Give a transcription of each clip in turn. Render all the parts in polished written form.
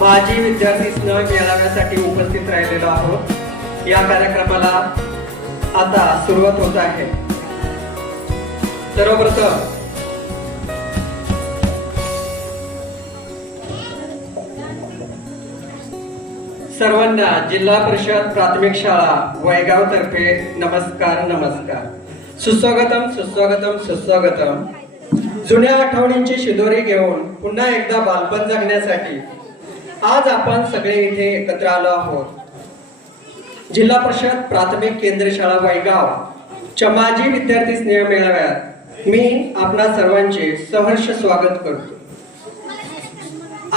माजी विद्यार्थी स्नेह मेळाव्यासाठी उपस्थित राहिलेलो आहोत। या कार्यक्रमाला आता सुरुवात होत आहे। सर्वप्रथम सर्वांना जिल्हा परिषद प्राथमिक शाळा वैगाव तर्फे नमस्कार नमस्कार। सुस्वागतम सुस्वागतम सुस्वागतम। जुन्या आठवणींची शिदोरी घेऊन पुन्हा एकदा बालपण जगण्यासाठी आज आपण सगळे इथे एकत्र आलो आहोत। जिल्हा परिषद प्राथमिक केंद्र शाळा वैगाव च्या माजी विद्यार्थी स्नेह मेळाव्यात मी आपणा सर्वांचे सहर्ष स्वागत करतो।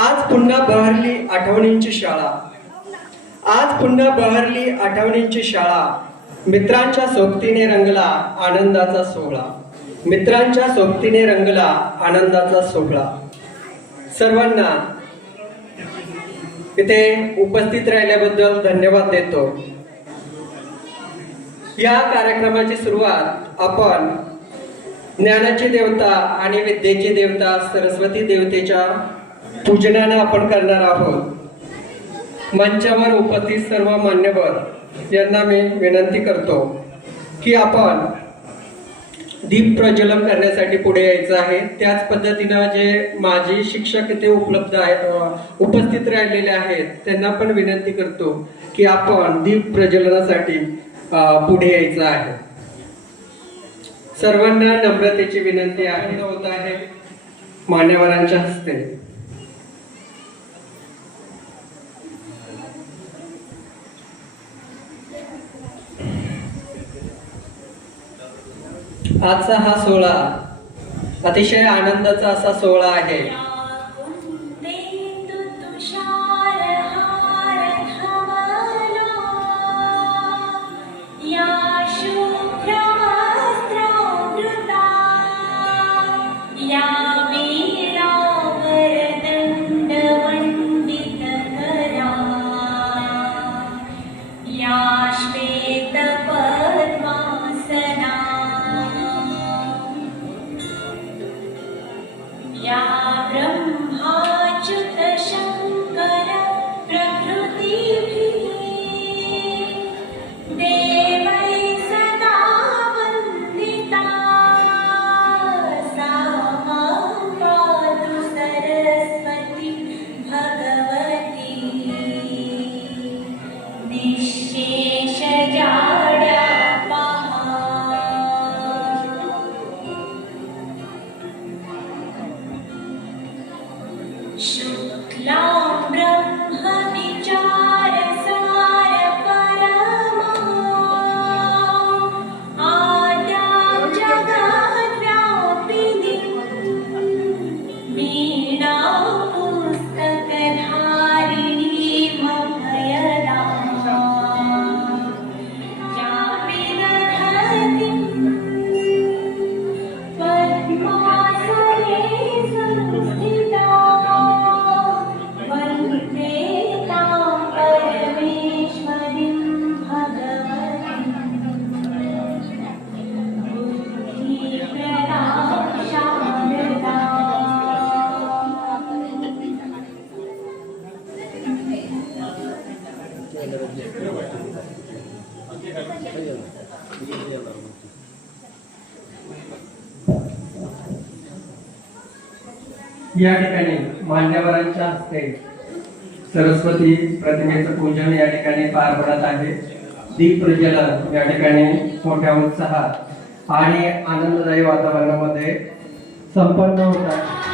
आज पुन्हा बहरली आठवणींची शाळा, आज पुन्हा बहरली आठवणींची शाळा। मित्रांच्या सोबतीने रंगला आनंदाचा सोहळा, मित्रांच्या सोबतीने रंगला आनंदाचा सोहळा। सर्वांना इथे उपस्थित राहिल्याबद्दल धन्यवाद देतो। या कार्यक्रमाची सुरुवात आपण ज्ञानाची देवता आणि विद्येची देवता सरस्वती देवतेच्या पूजनाने आपण करणार आहोत। मंचावर उपस्थित सर्व मान्यवर यांना मी विनंती करतो की आपण दीप प्रज्वलन करण्यासाठी पुढे यायचं आहे। त्याच पद्धतीने जे माजी शिक्षक इथे उपलब्ध आहेत, उपस्थित राहिलेले आहेत, त्यांना पण विनंती करतो की आपण दीप प्रज्वलनासाठी पुढे यायचं आहे। सर्वांना नम्रतेची विनंती आहे होत आहे मान्यवरांच्या हस्ते। आजचा हा सोहळा अतिशय आनंदाचा असा सोहळा आहे। या ठिकाणी मान्यवरांच्या हस्ते सरस्वती प्रतिमेचं पूजन या ठिकाणी पार पडत आहे। दीप प्रज्वलन या ठिकाणी मोठ्या उत्साहात आणि आनंददायी वातावरणामध्ये संपन्न होत आहे।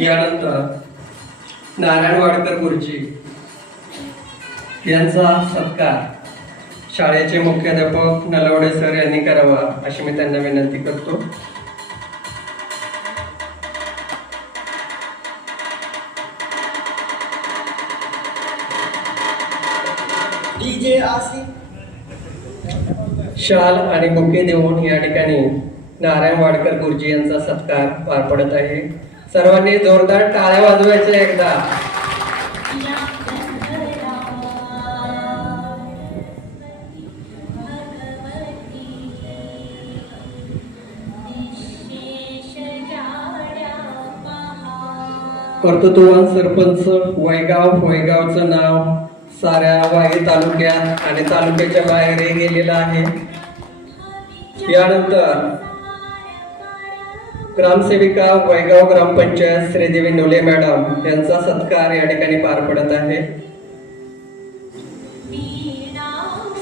यानंतर नारायण वाडकर गुरुजी यांचा सत्कार शाळेचे मुख्याध्यापक नलवडे सर यांनी करावा अशी मी त्यांना विनंती करतो. शाल आणि बुके देऊन या ठिकाणी नारायण वाडकर गुरुजी यांचा सत्कार पार पडत आहे. सर्वांनी जोरदार टाळ्या वाजवायच्या एकदा. कर्तृत्ववान सरपंच वैगावचं नाव साऱ्या वाई तालुक्यात आणि तालुक्याच्या बाहेरही गेलेलं आहे. यानंतर ग्रामसेविका वैगाव ग्रामपंचायत श्रीदेवी नोले मॅडम यांचा सत्कार या ठिकाणी पार पडत आहे.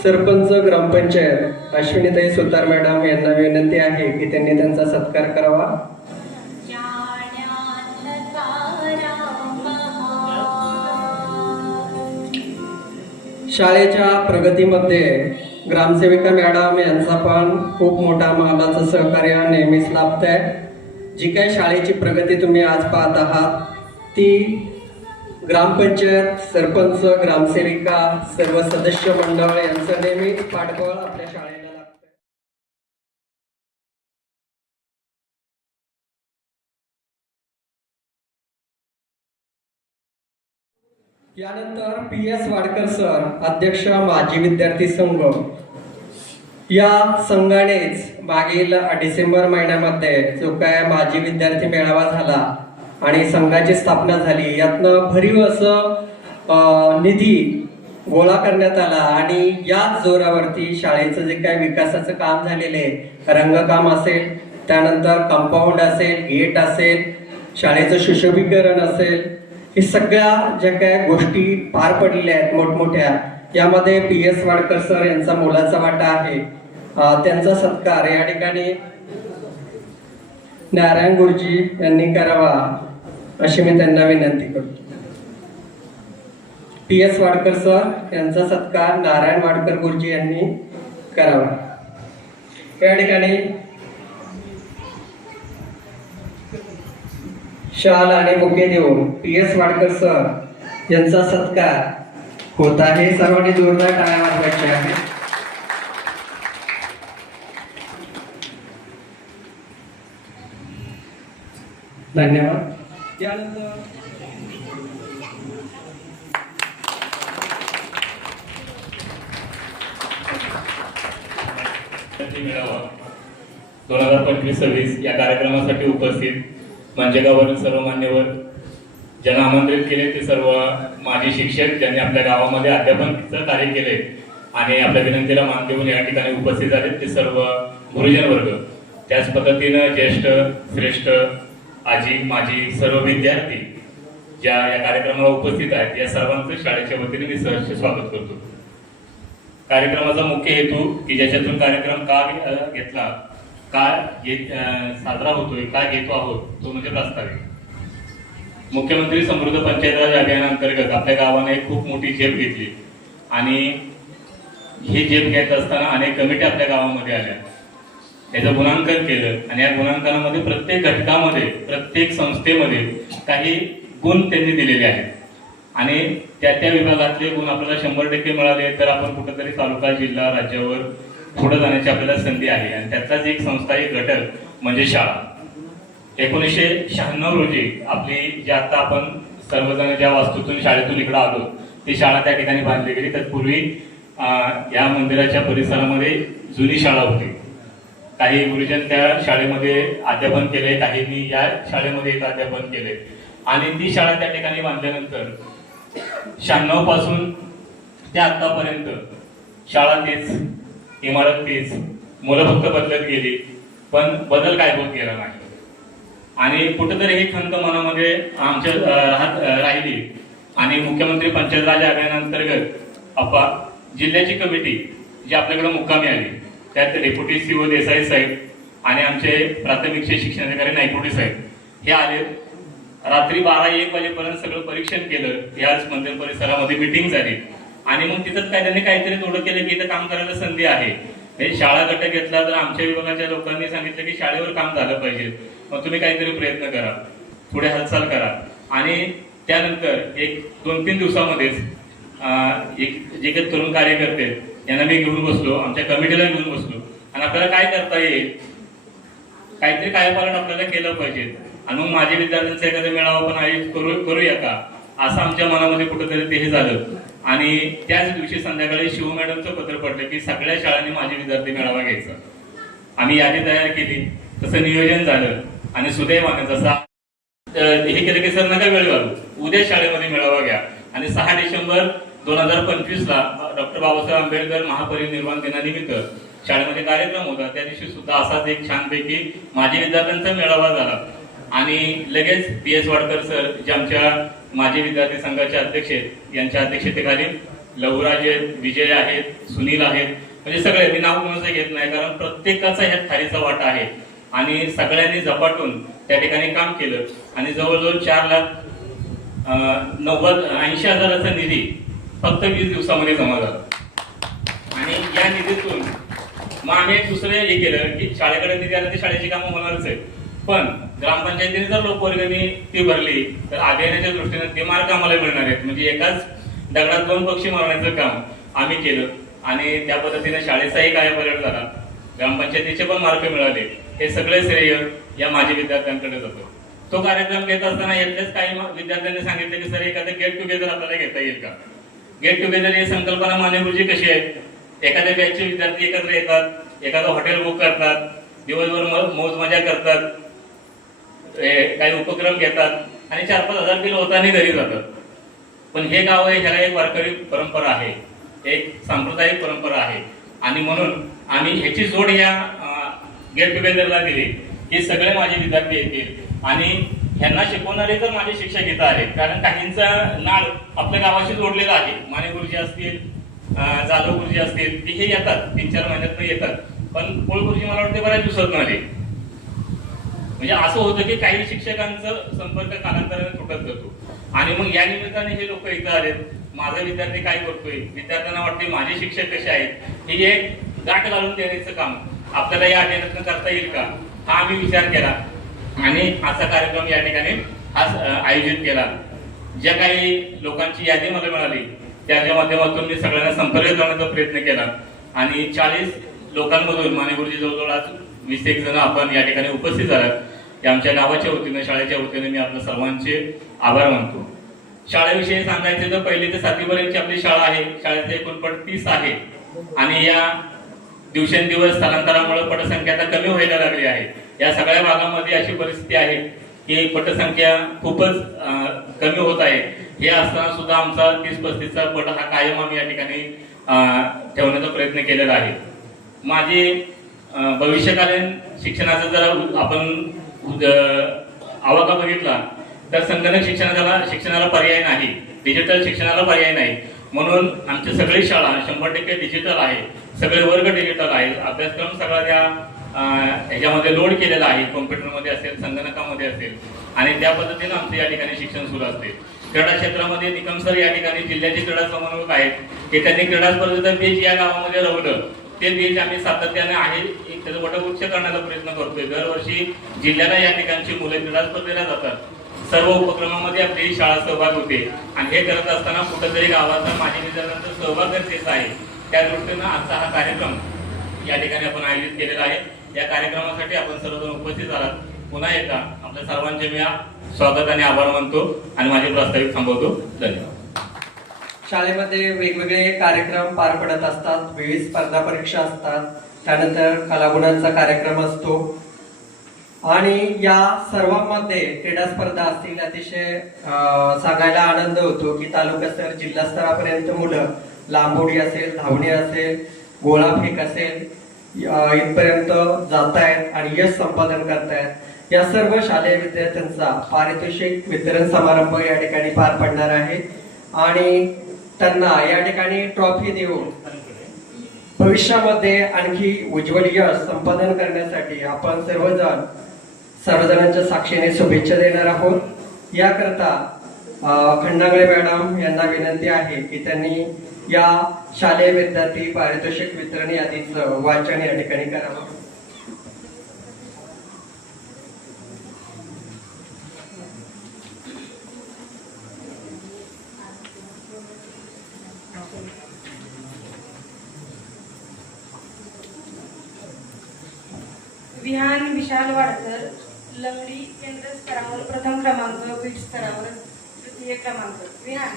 सरपंच ग्रामपंचायत अश्विनीताई सुतार मॅडम यांना विनंती आहे की त्यांनी त्यांचा सत्कार करावा. शाळेच्या प्रगतीमध्ये ग्रामसेविका मॅडम यांचा पण खूप मोठा मालाचं सहकार्य नेहमीच लाभत आहे. जी काही शाळेची प्रगती तुम्ही आज पाहत आहात ती ग्रामपंचायत, सरपंच, ग्रामसेविका, सर्व सदस्य मंडळ यांचं नेहमी पाठबळ आपल्या शाळेला लागतं. यानंतर PS वाडकर सर, अध्यक्ष माजी विद्यार्थी संघ. या संघानेच मागील डिसेंबर महिन्यामध्ये जो काय माजी विद्यार्थी मेळावा झाला आणि संघाची स्थापना झाली, यातनं भरीव असं निधी गोळा करण्यात आला आणि याच जोरावरती शाळेचं जे काय विकासाचं काम झालेले, रंगकाम असेल, त्यानंतर कंपाऊंड असेल, गेट असेल, शाळेचं सुशोभीकरण असेल, हे सगळ्या ज्या काय गोष्टी पार पडलेल्या आहेत मोठमोठ्या, यामध्ये PS वाडकर सर यांचा मोलाचा वाटा आहे. त्यांचा सत्कार या ठिकाणी नारायण गुरुजी यांनी करावा अशी मी त्यांना विनंती करतो. PS वाडकर सर यांचा सत्कार नारायण वाडकर गुरुजी यांनी करावा. या ठिकाणी शाल आणि बुके देऊन PS वाडकर सर यांचा सत्कार होत आहे. सर्वांनी जोरदार टाळ्या वाजवायच्या आहेत. धन्यवाद. यानंतर मेळावा 2025-26 या कार्यक्रमासाठी उपस्थित मंचगाववरील सर्व मान्यवर, ज्यांना आमंत्रित केले ते सर्व माजी शिक्षक ज्यांनी आपल्या गावामध्ये अध्यापनाचं कार्य केले आणि आपल्या विनंतीला मान देऊन या ठिकाणी उपस्थित झाले ते सर्व गुरुजन वर्ग, त्याच पद्धतीनं ज्येष्ठ, श्रेष्ठ, आजी, माजी सर्व विद्यार्थी ज्या या कार्यक्रमाला उपस्थित आहेत, या सर्वांचं शाळेच्या वतीने मी सहर्ष स्वागत करतो. कार्यक्रमाचा मुख्य हेतू की ज्याच्यातून कार्यक्रम का घेतला, काय साजरा होतोय, काय घेतो आहोत, तो म्हणजे प्रास्ताविक. मुख्यमंत्री समृद्ध पंचायत राज अभियानांतर्गत आपल्या गावाने एक खूप मोठी झेप घेतली आणि ही झेप घेत असताना अनेक कमिट्या आपल्या गावामध्ये आल्या. याचं गुणांकन केलं आणि या गुणांकनामध्ये प्रत्येक घटकामध्ये, प्रत्येक संस्थेमध्ये काही गुण त्यांनी दिलेले आहेत आणि त्या विभागातले गुण आपल्याला 100% मिळाले तर आपण कुठेतरी तालुका, जिल्हा, राज्यावर पुढे जाण्याची आपल्याला संधी आहे. आणि त्यातलाच एक संस्था, एक घटक म्हणजे शाळा. 1996 रोजी आपली जी आता आपण सर्वजण ज्या वास्तूतून शाळेतून इकडे आलो ती शाळा त्या ठिकाणी बांधली गेली. तत्पूर्वी या मंदिराच्या परिसरामध्ये जुनी शाळा होती काही गुरुजन त्या शाळेमध्ये अध्यापन केले, काहींनी या शाळेमध्ये इथं अध्यापन केले आणि ती शाळा त्या ठिकाणी बांधल्यानंतर 96 पासून ते आतापर्यंत शाळा तीच, इमारत तीच, मुलं फक्त बदलत गेली, पण बदल काय होत गेला नाही. आणि कुठेतरी ही खंत मनामध्ये आमच्या राहिली आणि मुख्यमंत्री पंचायत राज अभियानांतर्गत जिल्ह्याची कमिटी जी आपल्याकडे मुक्कामी आली, त्यात डेप्युटी सीओ देसाई साहेब आणि आमचे प्राथमिक शिक्षण अधिकारी नायकुटे साहेब हे आले. रात्री 12-1 वाजेपर्यंत सगळं परीक्षण केलं. याच मंदिर परिसरामध्ये मिटिंग झाली आणि मग तिथं काय त्यांनी काहीतरी थोडं केलं की इथं काम करायला संधी आहे. हे शाळा गट घेतला तर आमच्या विभागाच्या लोकांनी सांगितलं की शाळेवर काम झालं पाहिजे, मग तुम्ही काहीतरी प्रयत्न करा, पुढे हालचाल करा. आणि त्यानंतर 1-2-3 दिवसामध्येच जे काही तरुण कार्यकर्ते यांना मी घेऊन बसलो, आमच्या कमिटीला घेऊन बसलो आणि आपल्याला काय करता येईल, काहीतरी कार्यपालन आपल्याला केलं पाहिजे आणि मग माझ्या विद्यार्थ्यांचा एखादा मेळावा पण आयोजित करूया का, असं आमच्या मनामध्ये कुठेतरी ते झालं. आणि त्याच दिवशी संध्याकाळी शिव मॅडमचं पत्र पडलं की सगळ्या शाळांनी माझे विद्यार्थी मेळावा घ्यायचा. आम्ही यादी तयार केली, तसं नियोजन झालं आणि सुदैवाने जसा हे केलं की सर नका वेळ घालू, उद्या शाळेमध्ये मेळावा घ्या. आणि 6 डिसेंबर 2025ला डॉक्टर बाबासाहेब आंबेडकर महापरिनिर्वाण दिनानिमित्त शाळेमध्ये कार्यक्रम होता. त्या दिवशी सुद्धा असाच एक छानपैकी माझे विद्यार्थ्यांचा मेळावा झाला आणि लगेच PS वाडकर सर जे आमच्या माजी विद्यार्थी संघाचे अध्यक्ष आहेत, यांच्या अध्यक्षतेखाली लवराज आहेत, विजय आहेत, सुनील आहेत, म्हणजे सगळे, मी नाव कोणाचं घेत नाही कारण प्रत्येकाचा ह्यात खालीचा वाटा आहे. आणि सगळ्यांनी झपाटून त्या ठिकाणी काम केलं आणि जवळजवळ 4,80,000चा निधी फक्त 20 दिवसामध्ये जमा झाला. आणि या निधीतून मग आम्ही एक दुसरे हे केलं की शाळेकडे निधी आला तर शाळेची कामं होणारच आहे, पण ग्रामपंचायतीने जर लोकवर्गणी ती भरली तर अभियानाच्या दृष्टीने ते मार्ग आम्हाला मिळणार आहेत. म्हणजे एकाच दगडात 2 पक्षी मारण्याचं काम आम्ही केलं आणि त्या पद्धतीने शाळेचाही कायापालट झाला, ग्रामपंचायतीचे पण मार्ग मिळाले. हे सगळे श्रेय या माझ्या विद्यार्थ्यांकडे जातो. तो कार्यक्रम घेत असताना यातल्याच काही विद्यार्थ्यांनी सांगितलं की सर एखादं गेट टुगेदर आपल्याला घेता येईल का. गेट टुगेदर ही संकल्पना मानेगुरुजी कशी आहे, एखाद्या बॅचचे विद्यार्थी एकत्र येतात, एखादं हॉटेल बुक करतात, दिवसभर मौज मजा करतात, काही उपक्रम घेतात आणि 4-5 हजार बिल होताना घरी जातात. पण हे गाव आहे, ह्याला एक वारकरी परंपरा आहे, एक सांप्रदायिक परंपरा आहे आणि म्हणून आम्ही ह्याची जोड ह्या गेट टुगेदरला दिली की सगळे माझे विद्यार्थी येतील आणि ह्यांना शिकवणारे तर माझे शिक्षक इथं आहेत. कारण काहींचा नाळ आपल्या गावाशी जोडलेला आहे, माने गुरुजी असतील, जाधव गुरुजी असतील, ते हे येतात 3-4 महिन्यात येतात, पण पोळ गुरुजी मला वाटते बऱ्याच दिवसात आले. म्हणजे असं होतं की काही शिक्षकांचा संपर्क कालांतराने तुटत जातो आणि मग या निमित्ताने हे लोक इथं आलेत, माझा विद्यार्थी काय करतोय, विद्यार्थ्यांना वाटते माझे शिक्षक कसे आहेत, हे एक गाठ घालून देण्याचं काम आपल्याला या अभियानातून करता येईल का, हा आम्ही विचार केला आणि असा कार्यक्रम या ठिकाणी आज आयोजित केला. ज्या काही लोकांची यादी मला मिळाली त्याच्या माध्यमातून मी सगळ्यांना संपर्क करण्याचा प्रयत्न केला आणि 40 लोकांमधून मानेगुरुजी जवळजवळ आज 20-1 जण आपण या ठिकाणी उपस्थित झालात. आमच्या गावाच्या वतीने, शाळेच्या वतीने मी आपल्या सर्वांचे आभार मानतो. शाळेविषयी सांगायचे तर 1ली ते 7वी पर्यंतची आपली शाळा आहे. शाळेचे एकूण पट 30 आहे आणि या दिवसेंदिवस स्थलांतरामुळे पटसंख्या आता कमी व्हायला लागली आहे. या सगळ्या भागामध्ये अशी परिस्थिती आहे की पटसंख्या खूपच कमी होत आहे. हे असताना सुद्धा आमचा 30-35चा पट हा कायम आम्ही या ठिकाणी ठेवण्याचा प्रयत्न केलेला आहे. माझे भविष्यकालीन शिक्षणाचा जर आपण आवाका बघितला तर संगणक शिक्षणाला पर्याय नाही, डिजिटल शिक्षणाला पर्याय नाही. म्हणून आमची सगळी शाळा 100% डिजिटल आहे, सगळे वर्ग डिजिटल आहे, अभ्यासक्रम सगळा त्या ह्याच्यामध्ये लोड केलेला आहे, कॉम्प्युटरमध्ये असेल, संगणकामध्ये असेल आणि त्या पद्धतीने आमचं या ठिकाणी शिक्षण सुरू असते. क्रीडा क्षेत्रामध्ये निकम सर या ठिकाणी जिल्ह्याचे क्रीडा समन्वयक आहेत की त्यांनी क्रीडा स्पर्धेचं बीज या गावामध्ये रवलं. ते बीज आम्ही सातत्याने आहे त्याचं वटवृक्ष करण्याचा प्रयत्न करतोय. दरवर्षी जिल्ह्याला या ठिकाणची मुले क्रीडा स्पर्धेला जातात. सर्व उपक्रमामध्ये आपली शाळा सहभाग होते आणि हे करत असताना कुठेतरी गावाचा माझ्या विद्यार्थ्यांचा सहभाग गरजेचा आहे. त्या दृष्टीनं आजचा हा कार्यक्रम या ठिकाणी आपण आयोजित केलेला आहे. या कार्यक्रमासाठी आपण सर्वजण उपस्थित झालात. पुन्हा एकदा आपल्या सर्वांचे मी स्वागत आणि आभार मानतो आणि माझे प्रास्ताविक थांबवतो. धन्यवाद. शाळेमध्ये वेगवेगळे कार्यक्रम पार पडत असतात, विविध स्पर्धा परीक्षा असतात, त्यानंतर कलागुणांचा कार्यक्रम असतो आणि या सर्वांमध्ये क्रीडा स्पर्धा असतील. अतिशय सांगायला आनंद होतो की तालुकास्तर जिल्हा स्तरापर्यंत मुलं लांबोडी असेल, धावणे असेल, गोळाफेक असेल इथपर्यंत जात आहेत आणि यश संपादन करतायत. या सर्व शालेय विद्यार्थ्यांचा पारितोषिक वितरण समारंभ या ठिकाणी पार पडणार आहे आणि त्यांना या ठिकाणी ट्रॉफी देऊन भविष्यामध्ये आणखी उज्ज्वल यश संपादन करण्यासाठी आपण सर्वजणांच्या साक्षीने शुभेच्छा देणार आहोत. याकरता खंडागळे मॅडम यांना विनंती आहे की त्यांनी या शालेय विद्यार्थी पारितोषिक वितरण यादीचं वाचन या ठिकाणी करावं. विहान विशाल वाडकर, लंगडी केंद्र स्तरावर प्रथम क्रमांक, बीट स्तरावर तृतीय क्रमांक. विहान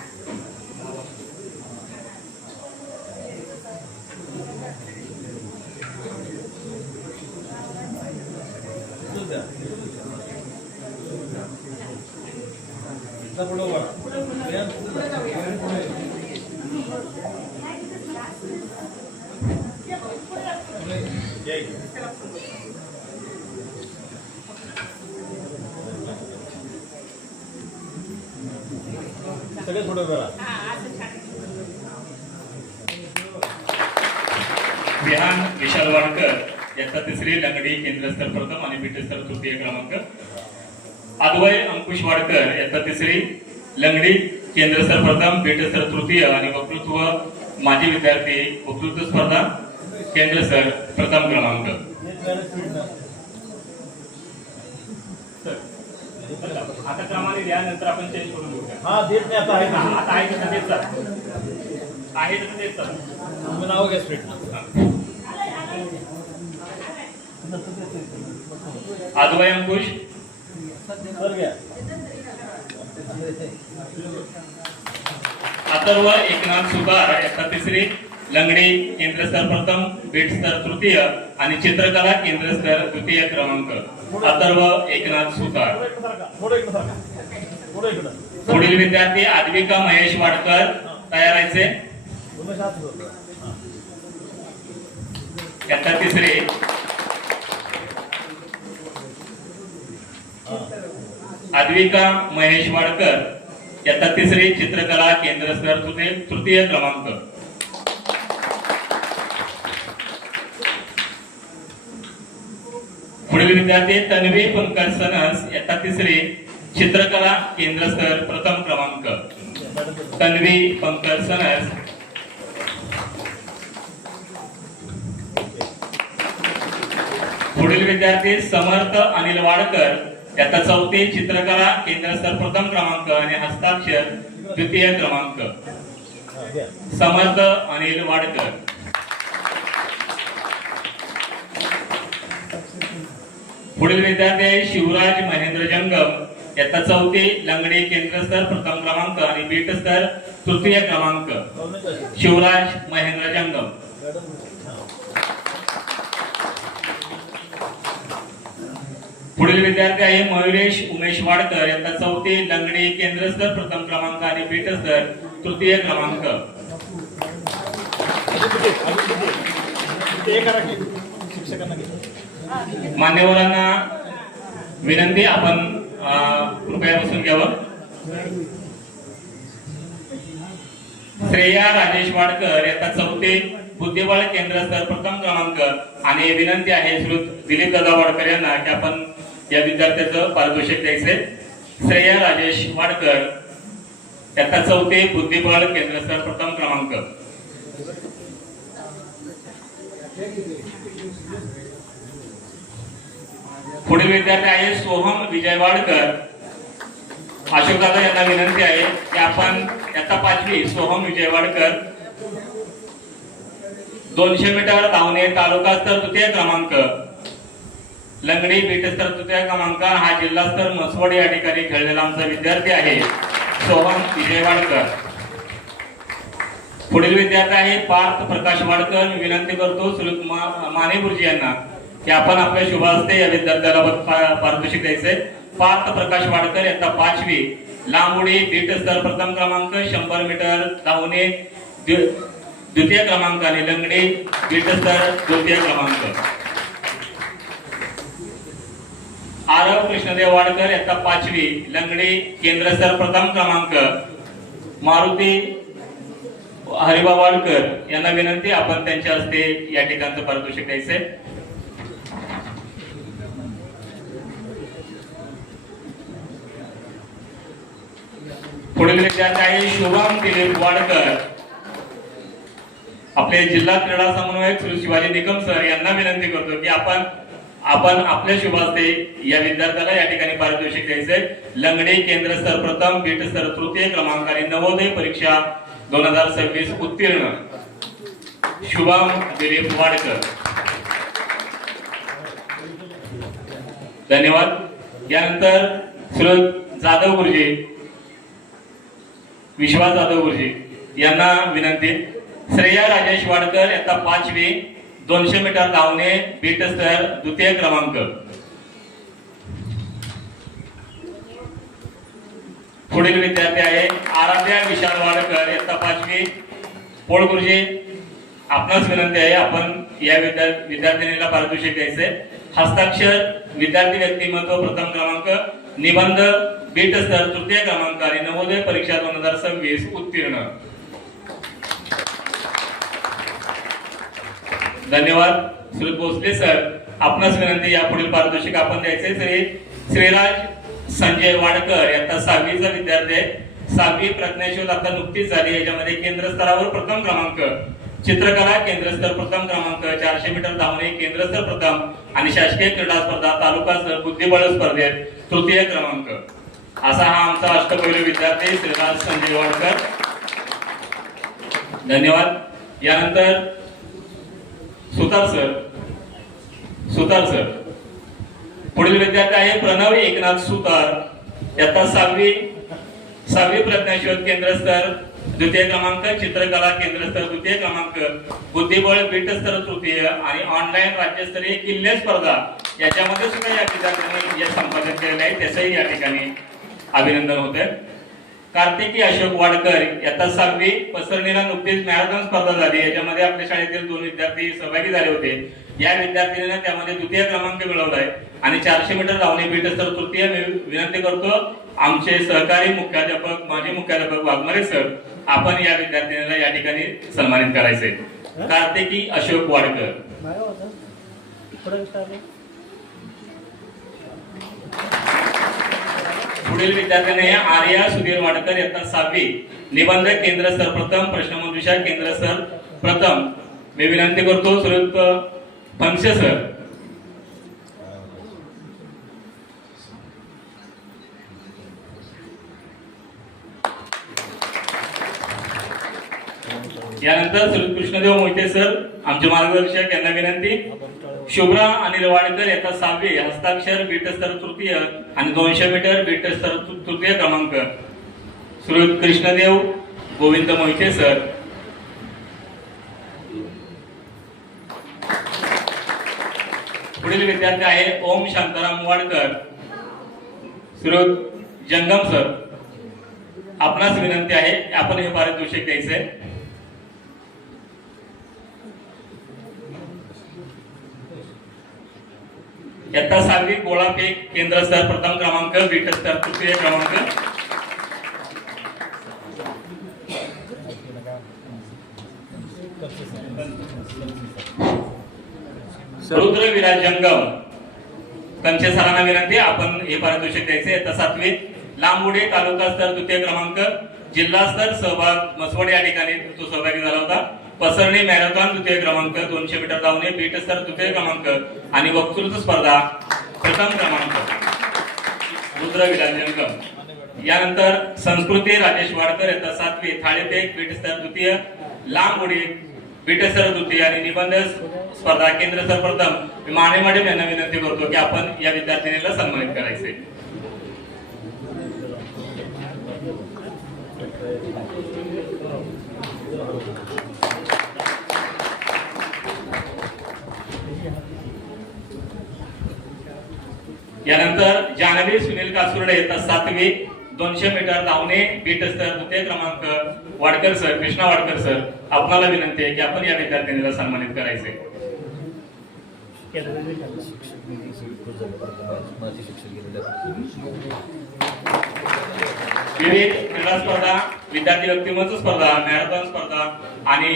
सगळे थोडं करा. विहान विशाल वाडकर याचा तिसरी, लंगडी केंद्रस्तर प्रथम आणि बीटस्तर तृतीय क्रमांक. अद्वय अंकुश वाडकर याचा तिसरी, लंगडी केंद्रस्तर प्रथम, बीटस्तर तृतीय आणि वक्तृत्व माजी विद्यार्थी वक्तृत्व स्पर्धा केंद्रस्तर प्रथम क्रमांक. आता क्रमाने द्या, नंतर आपण चेंज करून घेऊया. हा देत नाही आता आहे ना. आता आहे तसं देत चाल. आहे तसं देत चाल. तुम्ही नाव घ्या स्ट्रेट. अद्वय अंकुश, सर घ्या. अथर्व एकनाथ सुतार याचा तिसरी, लंगडी केंद्रस्तर प्रथम, बीट स्तर तृतीय आणि चित्रकला केंद्रस्तर द्वितीय क्रमांक. अथर्व एकनाथ सुतार. थोडं इकडं सरका. थोडं इकडं. पुढील विद्यार्थी आद्विका महेश वाडकर, तयार राहायचे. तुम्ही साथ धरा. याचा तिसरी, आद्विका महेश वाडकर याचा तिसरी, चित्रकला केंद्रस्तर तृतीय क्रमांक. पुढील विद्यार्थी तन्वी पंकज सनस याचा तिसरी, चित्रकला केंद्रस्तर प्रथम क्रमांक. तन्वी पंकज सनस. पुढील विद्यार्थी समर्थ अनिल वाडकर याचा चौथी, चित्रकला केंद्रस्तर प्रथम क्रमांक आणि हस्ताक्षर द्वितीय क्रमांक. समर्थ अनिल वाडकर. पुढील विद्यार्थी शिवराज महेंद्र जंगम याचा चौथी, लंगडी केंद्रस्तर प्रथम क्रमांक आणि बीट स्तर तृतीय क्रमांक. शिवराज महेंद्र जंगम. पुढील विद्यार्थी आहे मयुरेश उमेश वाडकर यांचा चौथी, लंगडी केंद्रस्तर प्रथम क्रमांक आणि बीट स्तर तृतीय क्रमांक. मान्यवरांना विनंती, आपण कृपया बसून घ्यावं. श्रेया राजेश वाडकर याचा चौथे, बुद्धिबळ केंद्रस्तर प्रथम क्रमांक आणि विनंती आहे श्री दिलीप दादा वाडकर यांना की आपण या विद्यार्थ्याचं पारितोषिक द्यायचे. श्रेया राजेश वाडकर याचा चौथे, बुद्धिबळ केंद्रस्तर प्रथम क्रमांक. पुढील विद्यार्थी आहे सोहम विजय वाडकर. अशोकदादा यांना विनंती आहे की आपण याचा पाचवी, सोहम विजय वाडकर 200 मीटर धावणे तालुका स्तर तृतीय क्रमांक, लंगडी बीट स्तर तृतीय क्रमांक. हा जिल्हा स्तर मसवड या ठिकाणी खेळलेला आमचा विद्यार्थी आहे सोहम विजय वाडकर. पुढील विद्यार्थी आहे पार्थ प्रकाश वाडकर. मी विनंती करतो सुरेश माने गुरुजी यांना की आपण आपल्या शुभ हस्ते या विद्यार्थ्याला पारितोषिक द्यायचे. पार्थ प्रकाश वाडकर इयत्ता 5वी, लांब उडी बीट स्तर प्रथम क्रमांक, 100 मीटर धावणे द्वितीय क्रमांक आणि लंगडी बीट स्तर द्वितीय क्रमांक. आरव कृष्णदेव वाडकर इयत्ता 5वी, लंगडी केंद्र स्तर प्रथम क्रमांक, मारुती हरिबा वाडकर यांना विनंती आपण त्यांच्या हस्ते या ठिकाणचं पारितोषिक द्यायचंय. पुढील विद्यार्थी आहे शुभम दिलीप वाडकर. आपले जिल्हा क्रीडा समन्वयक श्री शिवाजी निकम सर यांना विनंती करतो की आपण आपल्या शुभ हस्ते या विद्यार्थ्याला या ठिकाणी पारितोषिक द्यायचंय. लंगडी केंद्र स्तर प्रथम, बीट स्तर तृतीय क्रमांक आणि नवोदय परीक्षा 2026 उत्तीर्ण शुभम दिलीप वाडकर. धन्यवाद. यानंतर सुरज जाधव गुरुजी, विश्वास जाधव गुरुजी यांना विनंती. श्रेया राजेश वाडकर इयत्ता 5वी, 200 मीटर धावणे बीट स्तर द्वितीय क्रमांक. पुढील विद्यार्थी आहे आराध्या विशाल वाडकर इयत्ता 5वी. पोळ गुरुजी आपणास विनंती आहे आपण या विद्यार्थिनीला पारितोषिक द्यायचे. हस्ताक्षर विद्यार्थी व्यक्तिमत्व प्रथम क्रमांक, निबंध बीट स्तर तृतीय क्रमांक आणि नवोदय परीक्षा 2026 उत्तीर्ण. धन्यवाद. श्री भोसले सर आपणास विनंती या पुढील पारितोषिक आपण द्यायचे. श्रीराज संजय वाडकर इयत्ता 6वीचा विद्यार्थी आहे. 6वी प्रज्ञाशोध आता नुकतीच झाली. याच्यामध्ये केंद्र स्तरावर प्रथम क्रमांक, चित्रकला केंद्र स्तर प्रथम क्रमांक, 400 मीटर धावणे केंद्र स्तर प्रथम आणि शासकीय क्रीडा स्पर्धा तालुका स्तर बुद्धिबळ स्पर्धेत तृतीय क्रमांक. असा हा आमचा अष्टपैलू विद्यार्थी श्रीराज संजय वाडकर. धन्यवाद. यानंतर सुतार सर. पुढील विद्यार्थी आहे प्रणव एकनाथ सुतार इयत्ता 6वी प्रज्ञाशोध केंद्र स्तर द्वितीय क्रमांक, चित्रकला केंद्र स्तर द्वितीय क्रमांक, बुद्धिबळ बीट स्तर तृतीय आणि ऑनलाईन राज्यस्तरीय किल्ले स्पर्धा याच्यामध्ये सुद्धा या विद्यार्थ्यांनी यश संपादन केलेले आहे. त्याचंही या ठिकाणी अभिनंदन होते. कार्तिकी अशोक वाडकर इयत्ता 6वी, पसरणीला नुकतीच मॅरेथॉन स्पर्धा झाली. याच्यामध्ये आपल्या शाळेतील 2 विद्यार्थी सहभागी झाले होते. या विद्यार्थ्यांनी त्यामध्ये द्वितीय क्रमांक मिळवलाय आणि 400 मीटर धावणे बीट स्तर तृतीय. विनंती करतो आमचे सहकारी मुख्याध्यापक माजी मुख्याध्यापक वाघमारे सर आपण या विद्यार्थ्यांना या ठिकाणी सन्मानित करायचे. कार्तिकी अशोक वाडकर. पुढील विद्यार्थ्याने आर्या सुधीर वाडकर इयत्ता 6वी, निबंध केंद्र स्तर प्रथम, प्रश्नमंजुषा केंद्र स्तर प्रथम. मी विनंती करतो सुरत फंक्शे सर. यानंतर श्री कृष्णदेव मोहिते सर आमचे मार्गदर्शक यांना विनंती. शुभ्रा अनिल वाडकर इयत्ता 6वी, हस्ताक्षर बीट स्तर तृतीय आणि 200 मीटर बीट स्तर तृतीय क्रमांक, श्री कृष्णदेव गोविंद मोहिते सर. पुढील विद्यार्थी आहे ओम शांताराम वाडकर, श्री जंगम सर. आपणास विनंती आहे आपण हे पारितोषिक द्यायचे. इयत्ता 6वी, गोळाफेक केंद्र स्तर प्रथम क्रमांक, बीट स्तर तृतीय क्रमांक. रुद्र विराज जंगम त्यांच्या सरांना विनंती आपण हे पारितोषिक द्यायचे. इयत्ता 7वी, लांब उडी तालुका स्तर द्वितीय क्रमांक, जिल्हा स्तर सहभाग मसवड या ठिकाणी तो सहभागी झाला होता. पसरणी मॅरेथॉन द्वितीय क्रमांक, 200 मीटर धावणे बीट स्तर तृतीय क्रमांक आणि वक्तृत्व स्पर्धा प्रथम क्रमांक, रुद्र विराज जंगम. यानंतर संस्कृती राजेश वाडकर इयत्ता 7वी, थाळीफेक बीट स्तर द्वितीय, लांब उडी बीट स्तर द्वितीय आणि निबंध स्पर्धा केंद्र स्तर प्रथम. माने मॅडम यांना विनंती करतो की आपण या विद्यार्थिनीला सन्मानित करायचे. यानंतर जान्हवी सुनील कासुर्डे तास 7वी 200 मीटर धावणे बीट स्तर द्वितीय क्रमांक वाडकर सर, कृष्णा वाडकर सर, आपणाला विनंती आहे की आपण या विद्यार्थिनीला सन्मानित करायचे. विविध क्रीडा स्पर्धा, विद्यार्थी व्यक्तिमत्व स्पर्धा, मॅरेथॉन स्पर्धा आणि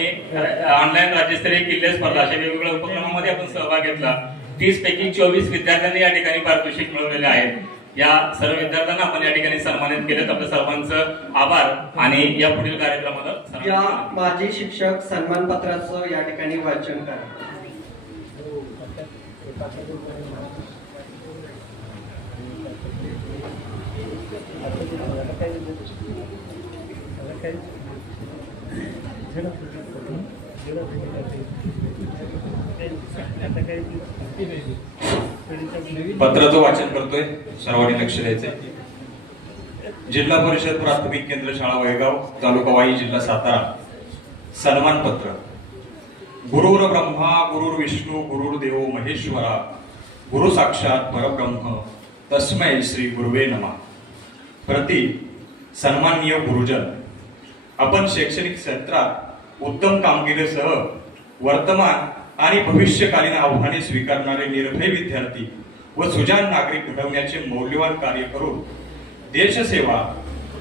ऑनलाईन राज्यस्तरीय किल्ले स्पर्धा अशा वेगवेगळ्या उपक्रमांमध्ये आपण सहभाग घेतला. 30 पैकी 24 विद्यार्थ्यांनी या ठिकाणी पारितोषिक मिळवलेले आहेत. या सर्व विद्यार्थ्यांना आपण या ठिकाणी सन्मानित केले. आपल्या सर्वांचं आभार आणि या पुढील कार्यक्रमाला या माजी शिक्षक सन्मान पत्राचं या ठिकाणी वाचन करा. पत्राचं वाचन करतोय, सर्वांनी लक्ष द्यायचंय. जिल्हा परिषद प्राथमिक केंद्र शाळा वैगाव, तालुका वाई, जिल्हा सातारा. सन्मान पत्र. गुरुर ब्रह्मा गुरुर विष्णू गुरुर देव महेश्वरा गुरु साक्षात परब्रह्म तस्मै श्री गुरुवे नमः. प्रति सन्माननीय गुरुजन, आपण शैक्षणिक क्षेत्रात उत्तम कामगिरीसह वर्तमान आणि भविष्यकालीन आव्हाने स्वीकारणारे निर्भय विद्यार्थी व सुजाण नागरिक घडवण्याचे मौल्यवान कार्य करून देशसेवा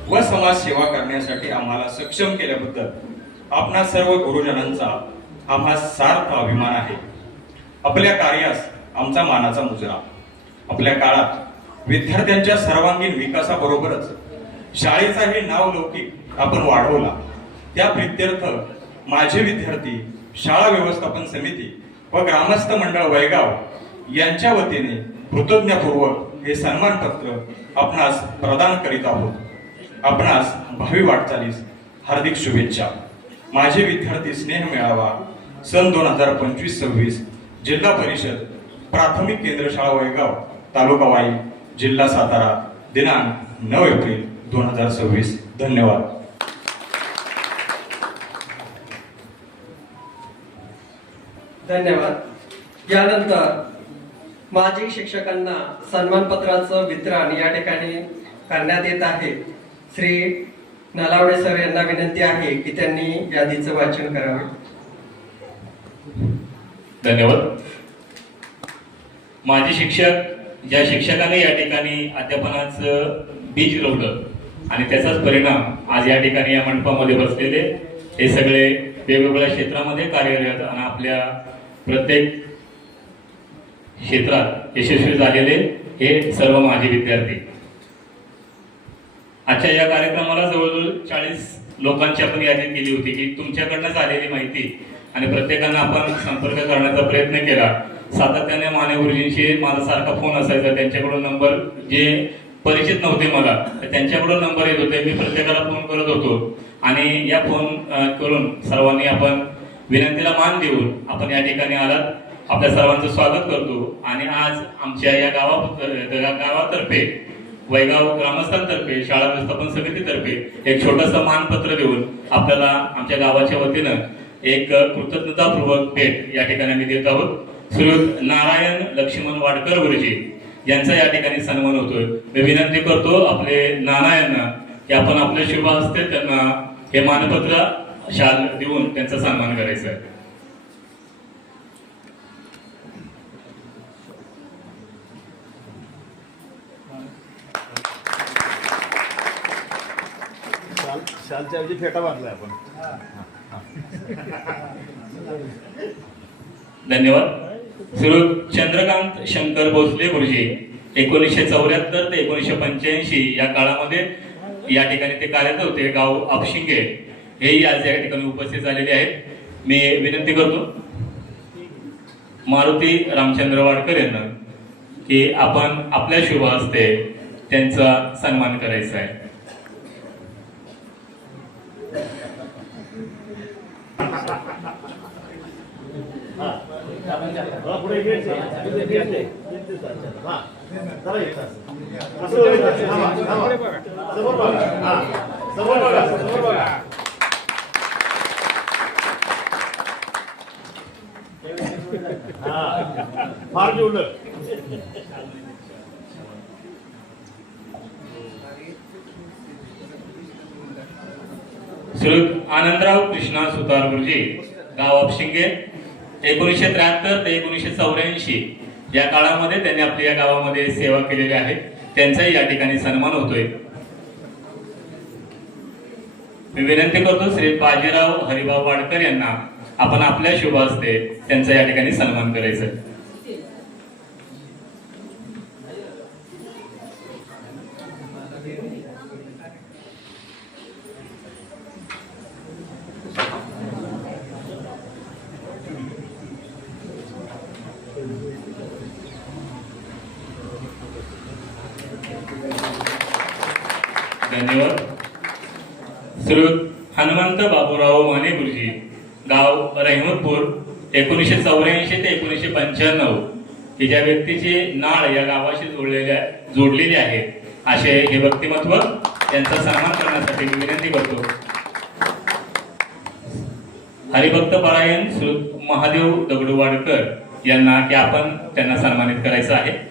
व समाजसेवा करण्यासाठी आम्हाला सक्षम केल्याबद्दल आपणा सर्व गुरुजनांचा आम्हा सार्थ अभिमान आहे. आपल्या कार्यास आमचा मानाचा मुजरा. आपल्या काळात विद्यार्थ्यांच्या सर्वांगीण विकासाबरोबरच शाळेचाही नाव लौकिक आपण वाढवला. त्या प्रित्यर्थ माझे विद्यार्थी, शाळा व्यवस्थापन समिती व ग्रामस्थ मंडळ वैगाव यांच्या वतीने कृतज्ञपूर्वक हे सन्मान पत्र आपणास प्रदान करीत आहोत. आपणास भावी वाटचालीस हार्दिक शुभेच्छा. माझे विद्यार्थी स्नेह मेळावा सन 2025-26 जिल्हा परिषद प्राथमिक केंद्र शाळा वैगाव, तालुका वाई, जिल्हा सातारा, दिनांक 9 एप्रिल 2026. धन्यवाद. धन्यवाद. यानंतर माजी शिक्षकांना सन्मान पत्राचं वितरण या ठिकाणी करण्यात येत आहे. श्री नलावडे सर यांना विनंती आहे की त्यांनी यादीचं वाचन करावे. धन्यवाद. माजी शिक्षक, ज्या शिक्षकाने या ठिकाणी अध्यापनाचं बीज रोवलं आणि त्याचाच परिणाम आज या ठिकाणी या मंडपामध्ये बसलेले हे सगळे वेगवेगळ्या क्षेत्रामध्ये कार्यरत आणि आपल्या प्रत्येक क्षेत्रात यशस्वी झालेले हे सर्व माजी विद्यार्थी. आजच्या या कार्यक्रमाला जवळजवळ 40 लोकांची आपण यादी केली होती की तुमच्याकडनं आलेली माहिती आणि प्रत्येकानं आपण संपर्क करण्याचा प्रयत्न केला. सातत्याने माने गुरुजींशी माझा सारखा फोन असायचा. त्यांच्याकडून नंबर, जे परिचित नव्हते मला त्यांच्याकडून नंबर येत होते. मी प्रत्येकाला फोन करत होतो आणि या फोन करून सर्वांनी आपण विनंतीला मान देऊन आपण या ठिकाणी आलात. आपल्या सर्वांचं स्वागत करतो आणि आज आमच्या या गावातर्फे, वैगाव ग्रामस्थांतर्फे, शाळा व्यवस्थापन समितीतर्फे एक छोटंसं मानपत्र देऊन आपल्याला आमच्या गावाच्या वतीनं एक कृतज्ञतापूर्वक भेट या ठिकाणी आम्ही देत आहोत. श्रीयुत नारायण लक्ष्मण वाडकर गुरुजी यांचा या ठिकाणी सन्मान होतोय. मी विनंती करतो आपले नाना यांना की आपण आपल्या शुभ हस्ते त्यांना हे मानपत्र शाल देऊन त्यांचा सन्मान करायचा आहे. शालच्या ऐवजी फेटा बांधलाय आपण. धन्यवाद. श्रीयुत चंद्रकांत शंकर भोसले गुरुजी 1974 ते 1985 या काळामध्ये या ठिकाणी ते कार्यरत होते. गाव आपशिंगे हेही आज या ठिकाणी उपस्थित झालेले आहेत. मी विनंती करतो मारुती रामचंद्र वाडकर यांना की आपण आपल्या शुभ हस्ते त्यांचा सन्मान करायचा आहे. पुढे समोर बघा. फार जेवलं. श्री आनंदराव कृष्णा सुतार गुरुजी, गाव अपशिंगे, 1973 ते 1984 या काळामध्ये त्यांनी आपल्या या गावामध्ये सेवा केलेली आहे. त्यांचाही या ठिकाणी सन्मान होतोय. मी विनंती करतो श्री बाजीराव हरिभाऊ वाडकर यांना आपण आपल्या शुभ हस्ते त्यांचा या ठिकाणी सन्मान करायचा. धन्यवाद. श्री हनुमंत बाबूराव माने गुरुजी, गाव रहिमतपूर, 1984 ते 1995 की ज्या व्यक्तीची नाळ या गावाशी जोडलेली आहे असे हे व्यक्तिमत्व, त्यांचा सन्मान करण्यासाठी मी विनंती करतो. हरिभक्त परायण श्री महादेव दगडू वाडकर यांना की आपण त्यांना सन्मानित करायचं आहे.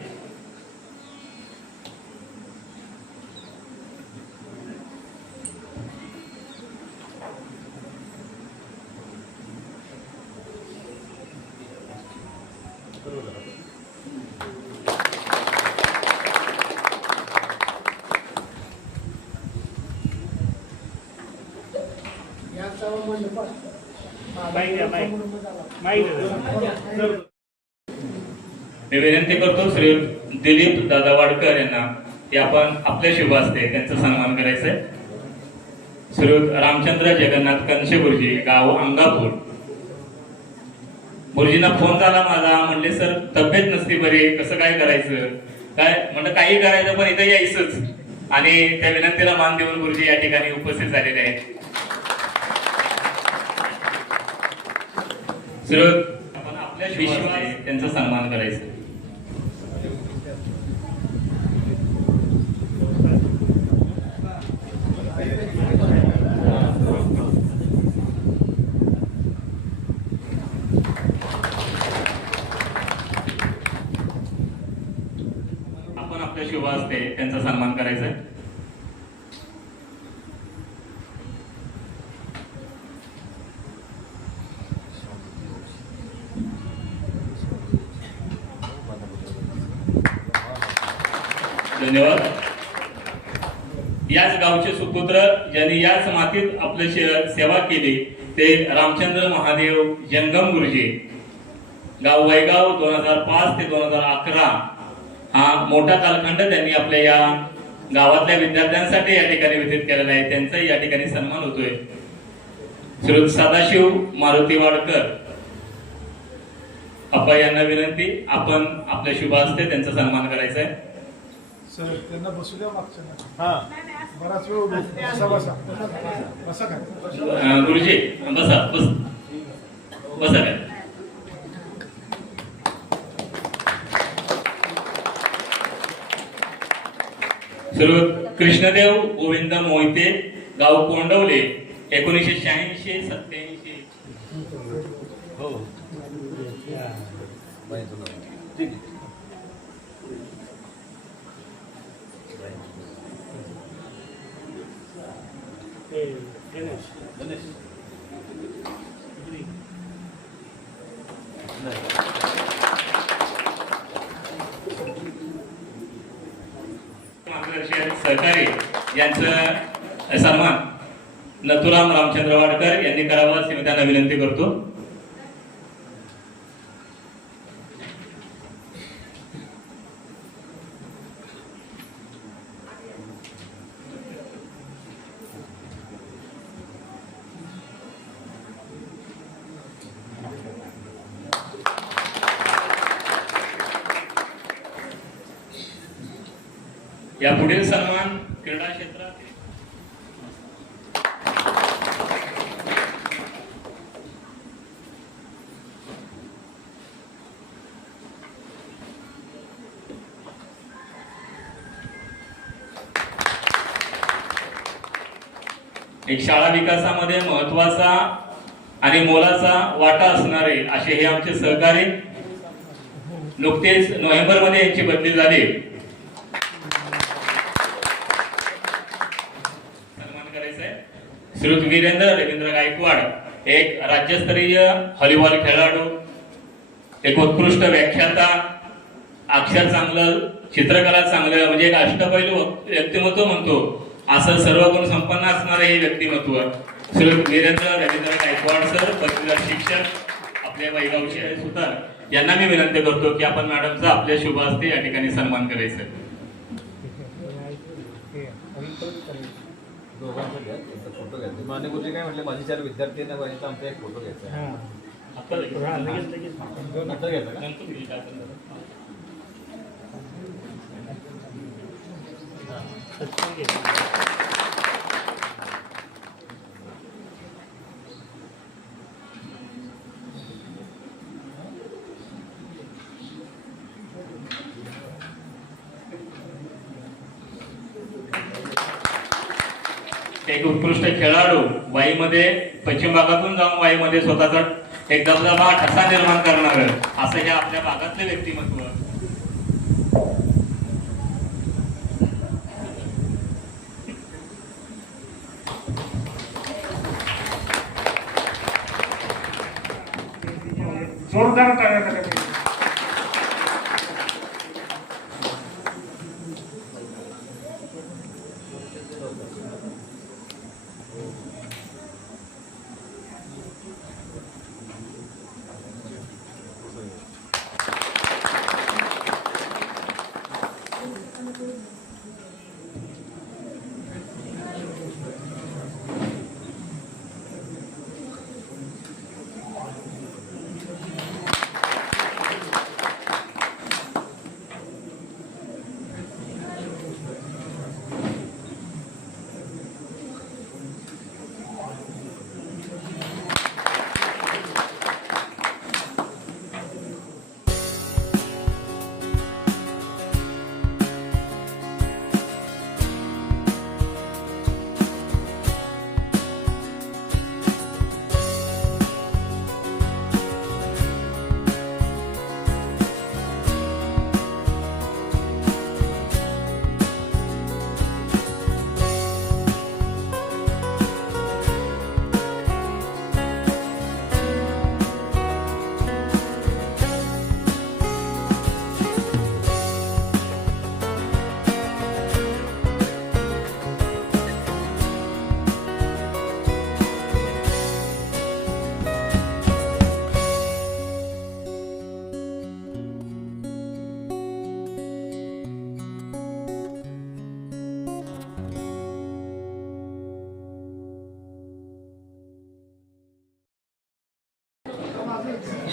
मी विनंती करतो श्री दिलीप दादा वाडकर यांना की आपण आपल्या शुभ हस्ते त्यांचा सन्मान करायचा आहे. श्री रामचंद्र जगन्नाथ कंशे गुरुजी, गाव अंगापूर. गुरुजींना फोन झाला माझा, म्हणले सर तब्येत नसती बरी, कसं काय करायचं, काय म्हणलं काही करायचं पण इथं यायचंच. आणि त्या विनंतीला मान देऊन गुरुजी या ठिकाणी उपस्थित झालेले आहेत. आपण आपल्या विश्वास त्यांचा सन्मान करायचा. आपण आपल्या शुभ हस्ते त्यांचा सन्मान करायचा. धन्यवाद. याच गावचे सुपुत्र ज्यांनी याच मातीत आपली सेवा केली ते रामचंद्र महादेव जंगम गुरुजी, गाव वैगाव, 2005 ते 2011 हा मोठा कालखंड त्यांनी आपल्या या गावातल्या विद्यार्थ्यांसाठी या ठिकाणी व्यतीत केलेला आहे. त्यांचाही या ठिकाणी सन्मान होतोय. श्री सदाशिव मारुती वाडकर अप्पा यांना विनंती, आपण आपल्या शुभ हस्ते त्यांचा सन्मान करायचा आहे. सर त्यांना बसू द्या मागच्या. हा बराच वेळ उभे. बसा बसा बसा काय गुरुजी बसा, बसा काय. श्री कृष्णदेव गोविंद मोहिते, गाव कोंडवले, 1986-87. हो ठीक आहे. मार्गदर्शक सहकारी यांचं सन्मान नथुराम रामचंद्र वाडकर यांनी करावा अशी मी त्यांना विनंती करतो. या पुढील सन्मान क्रीडा क्षेत्रात एक शाळा विकासामध्ये महत्वाचा आणि मोलाचा वाटा असणारे असे हे आमचे सहकारी नुकतेच नोव्हेंबरमध्ये यांची बदली झाली. सन्मान करायचा आहे. श्री वीरेंद्र रवींद्र गायकवाड, एक राज्यस्तरीय व्हॉलीबॉल खेळाडू, एक उत्कृष्ट व्याख्याता, अक्षर चांगलं, चित्रकला चांगलं, म्हणजे एक अष्टपैलू व्यक्तिमत्व म्हणतो असं सर्व गुण संपन्न असणारं हे व्यक्तिमत्व श्री वीरेंद्र रवींद्र गायकवाड सर, पदवीधर शिक्षक आपल्या वैगावचे सुतार यांना मी विनंती करतो की आपण मॅडमचा आपल्या शुभ हस्ते या ठिकाणी सन्मान करायचं. फोटो घ्यायचा. मान्य गुरुजी काय म्हटले, माझे 4 विद्यार्थी आहेत ना, यांचा आमचा एक फोटो घ्यायचा आहे. आता नंतर घ्यायचा का? नंतर मी काय करणार? एक उत्कृष्ट खेळाडू, वाईमध्ये पश्चिम भागातून जाऊन वाईमध्ये स्वतःचा एक दबदबा ठसा निर्माण करणार असं हे आपल्या भागातले व्यक्तिमत्व. जोरदार टाळ्या झाल्या पाहिजे.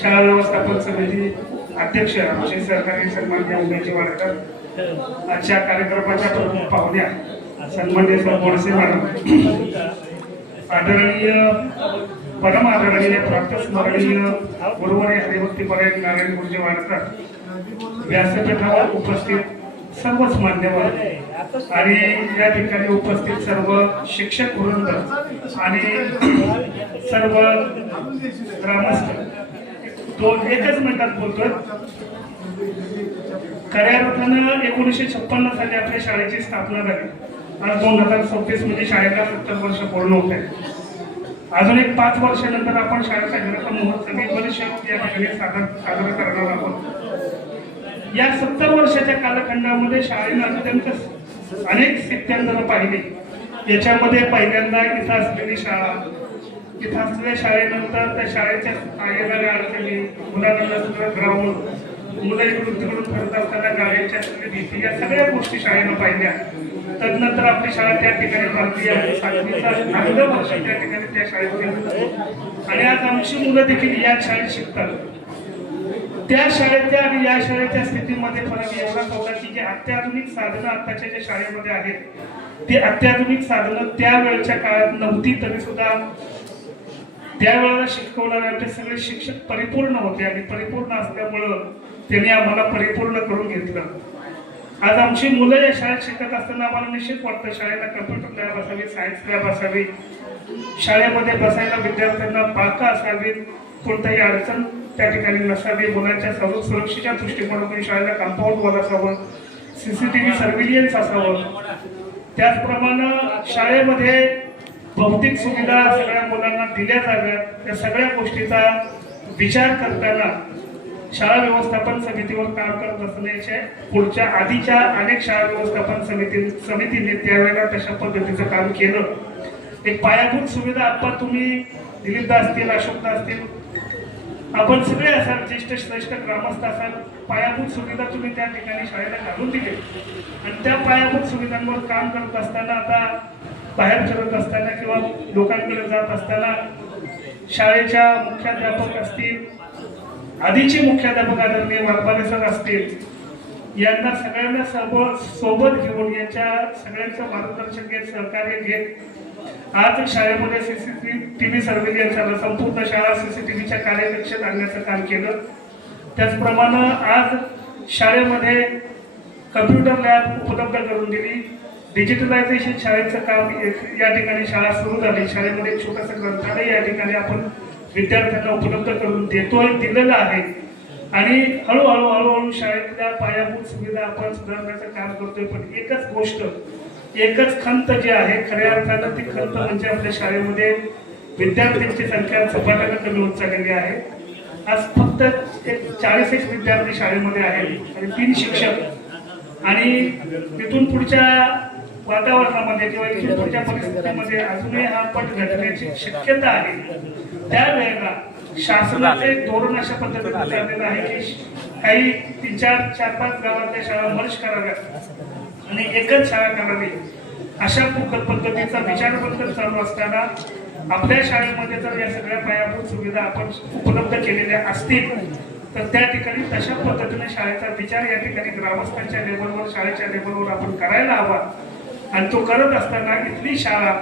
शाळा व्यवस्थापन समिती अध्यक्ष आमचे सहकारी सन्माननीय उमेश वाडकर, आजच्या कार्यक्रमाच्या प्रमुख पाहुण्या सन्माननीय बोडसे मॅडम, आदरणीय परम आदरणीय प्राप्त स्मरणीय गुरुवारी हरिभक्तीपरायण नारायण गुरुजी वाडकर, व्यासपीठावर उपस्थित सर्वच मान्यवर आणि या ठिकाणी उपस्थित सर्व शिक्षक वृंद आणि सर्व ग्रामस्थ, एकच मिनिटात बोलतोय. खऱ्या अर्थानं 1956 साली आपल्या शाळेची स्थापना झाली. आज 2026 म्हणजे शाळेला 70 वर्ष पूर्ण होत आहे. अजून एक 5 वर्षानंतर आपण शाळेचा हिरकम महोत्सवी वर्ष या ठिकाणी साजरा करणार आहोत. या 70 वर्षाच्या कालखंडामध्ये शाळेनं अत्यंत अनेक स्थित्यंतरं पाहिली. याच्यामध्ये पहिल्यांदा इथं असलेली शाळा, इथं असलेल्या शाळेनंतर त्या शाळेच्या येणाऱ्या अडचणी, मुलांना नसलेलं ग्राउंड, मुलं इकडून तिकडून फिरत असताना गाड्यांची असलेली भीती, या सगळ्या गोष्टी शाळेनं पाहिल्या. तदनंतर आपली शाळा त्या ठिकाणी भरती आहे. 7वीचं वर्ष त्या ठिकाणी त्या शाळेत गेलं आणि आज आमची मुलं देखील या शाळेत शिकतात. त्या शाळेच्या आणि या शाळेच्या स्थितीमध्ये फरक एवढाच होता की जे अत्याधुनिक साधनं आताच्या ज्या शाळेमध्ये आहेत, ते अत्याधुनिक साधनं त्यावेळच्या काळात नव्हती. तरी सुद्धा त्यावेळेला शिकवणारे आमचे सगळे शिक्षक परिपूर्ण होते आणि परिपूर्ण असल्यामुळं त्यांनी आम्हाला परिपूर्ण करून घेतलं. आज आमची मुलं या शाळेत शिकत असताना आम्हाला निश्चित वाटतं शाळेला कम्प्युटर लॅब असावी, सायन्स लॅब असावी, शाळेमध्ये बसायला विद्यार्थ्यांना पालकं असावीत, कोणताही अडचण त्या ठिकाणी नसावी, मुलांच्या सुरक्षेच्या दृष्टिकोनातून शाळेला कंपाऊंड वॉल असावं, CCTV सर्व्हिलियन्स असावं. त्याचप्रमाणे शाळेमध्ये भौतिक सुविधा सगळ्या मुलांना दिल्या जाव्यात. या सगळ्या गोष्टीचा विचार करताना शाळा व्यवस्थापन समितीवर काम करत असण्याचे पुढच्या आधीच्या अनेक शाळा व्यवस्थापन समितीने त्यावेळेला तशा पद्धतीचं काम केलं. एक पायाभूत सुविधा आपण तुम्ही दिलीपदा असतील, अशोकदा असतील, आपण सगळे असाल, ज्येष्ठ श्रेष्ठ ग्रामस्थ असाल, पायाभूत सुविधा तुम्ही त्या ठिकाणी शाळेला घालून दिली आणि त्या पायाभूत सुविधांवर काम करत असताना, आता बाहेर फिरत असताना किंवा लोकांकडे जात असताना शाळेच्या मुख्याध्यापक असतील, आधीचे मुख्याध्यापक आदरणीय वाघमारे सर असतील, यांना सगळ्यांना सोबत घेऊन यांच्या सगळ्यांचं मार्गदर्शन घेत, सहकार्य घेत आज शाळेमध्ये CCTV सर्व्हिलियन्स आलं, संपूर्ण शाळा CCTVच्या कार्यकक्षेत आणण्याचं काम केलं. त्याचप्रमाणे आज शाळेमध्ये कम्प्युटर लॅब उपलब्ध करून दिली. डिजिटलायझेशन शाळेचं काम या ठिकाणी शाळा सुरू झाली. शाळेमध्ये एक छोटंसं ग्रंथालय या ठिकाणी आपण विद्यार्थ्यांना उपलब्ध करून दिलेलं आहे आणि हळूहळू शाळेतल्या पायाभूत सुविधा आपण सुधारण्याचं काम करतोय. पण एकच गोष्ट, एकच खंत जी आहे, खऱ्या अर्थानं ती खंत म्हणजे आपल्या शाळेमध्ये विद्यार्थ्यांची संख्या झपाट्यानं कमी होत चाललेली आहे. आज फक्त एक 40 विद्यार्थी शाळेमध्ये आहेत आणि 3 शिक्षक आणि तिथून पुढच्या वातावरणामध्ये किंवा इथून पुढच्या परिस्थितीमध्ये अजूनही हा पट घडण्याची शक्यता आहे. त्यावेळेला शासनाचे धोरण अशा पद्धतीने चाललेलं आहे की काही 3-4-5 गावातल्या शाळा मर्ज कराव्यात आणि एकच शाळा करावी, अशा पद्धतीचा विचारबद्दल चालू असताना आपल्या शाळेमध्ये जर या सगळ्या पायाभूत सुविधा आपण उपलब्ध केलेल्या असतील तर त्या ठिकाणी तशा पद्धतीने शाळेचा विचार या ठिकाणी ग्रामस्थांच्या लेवलवर, शाळेच्या लेवलवर आपण करायला हवा आणि तो करत असताना इथली शाळा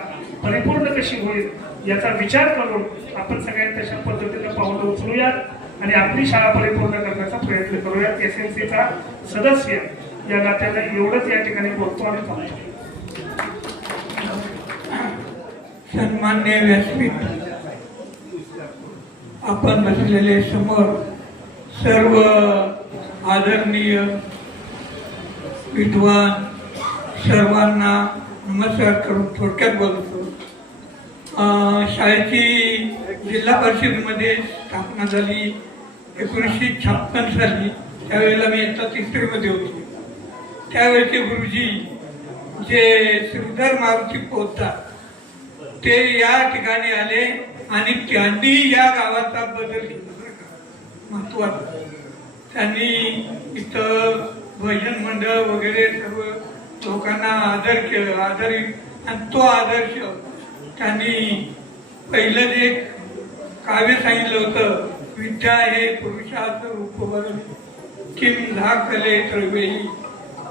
परिपूर्ण कशी होईल याचा विचार करून आपण सगळ्यांनी तशा पद्धतीने पावलं उचलूयात आणि आपली शाळा परिपूर्ण करण्याचा प्रयत्न करूयात. SNCचा सदस्य या नात्याने एवढंच या ठिकाणी बोलतो आणि थांबतो. सन्मान्य व्यासपीठ, आपण बसलेले समोर सर्व आदरणीय विद्वान, सर्वांना नमस्कार करून थोडक्यात बोलतो. शाळेची जिल्हा परिषदेमध्ये स्थापना झाली 1956 साली. त्यावेळेला मी इयत्ता 3रीमध्ये होतो. त्यावेळेचे गुरुजी जे श्रीधर मारुती पोद्दार ते या ठिकाणी आले आणि त्यांनी या गावाचा बदल केला. महत्वाचा, त्यांनी इथं भजन मंडळ वगैरे सर्व लोकांना आदर केलं, आदरित, आणि तो आदर्श त्यांनी पहिलं जे काव्य सांगितलं होतं, विद्या हे पुरुषाचं रूप किम झाकले त्रवेही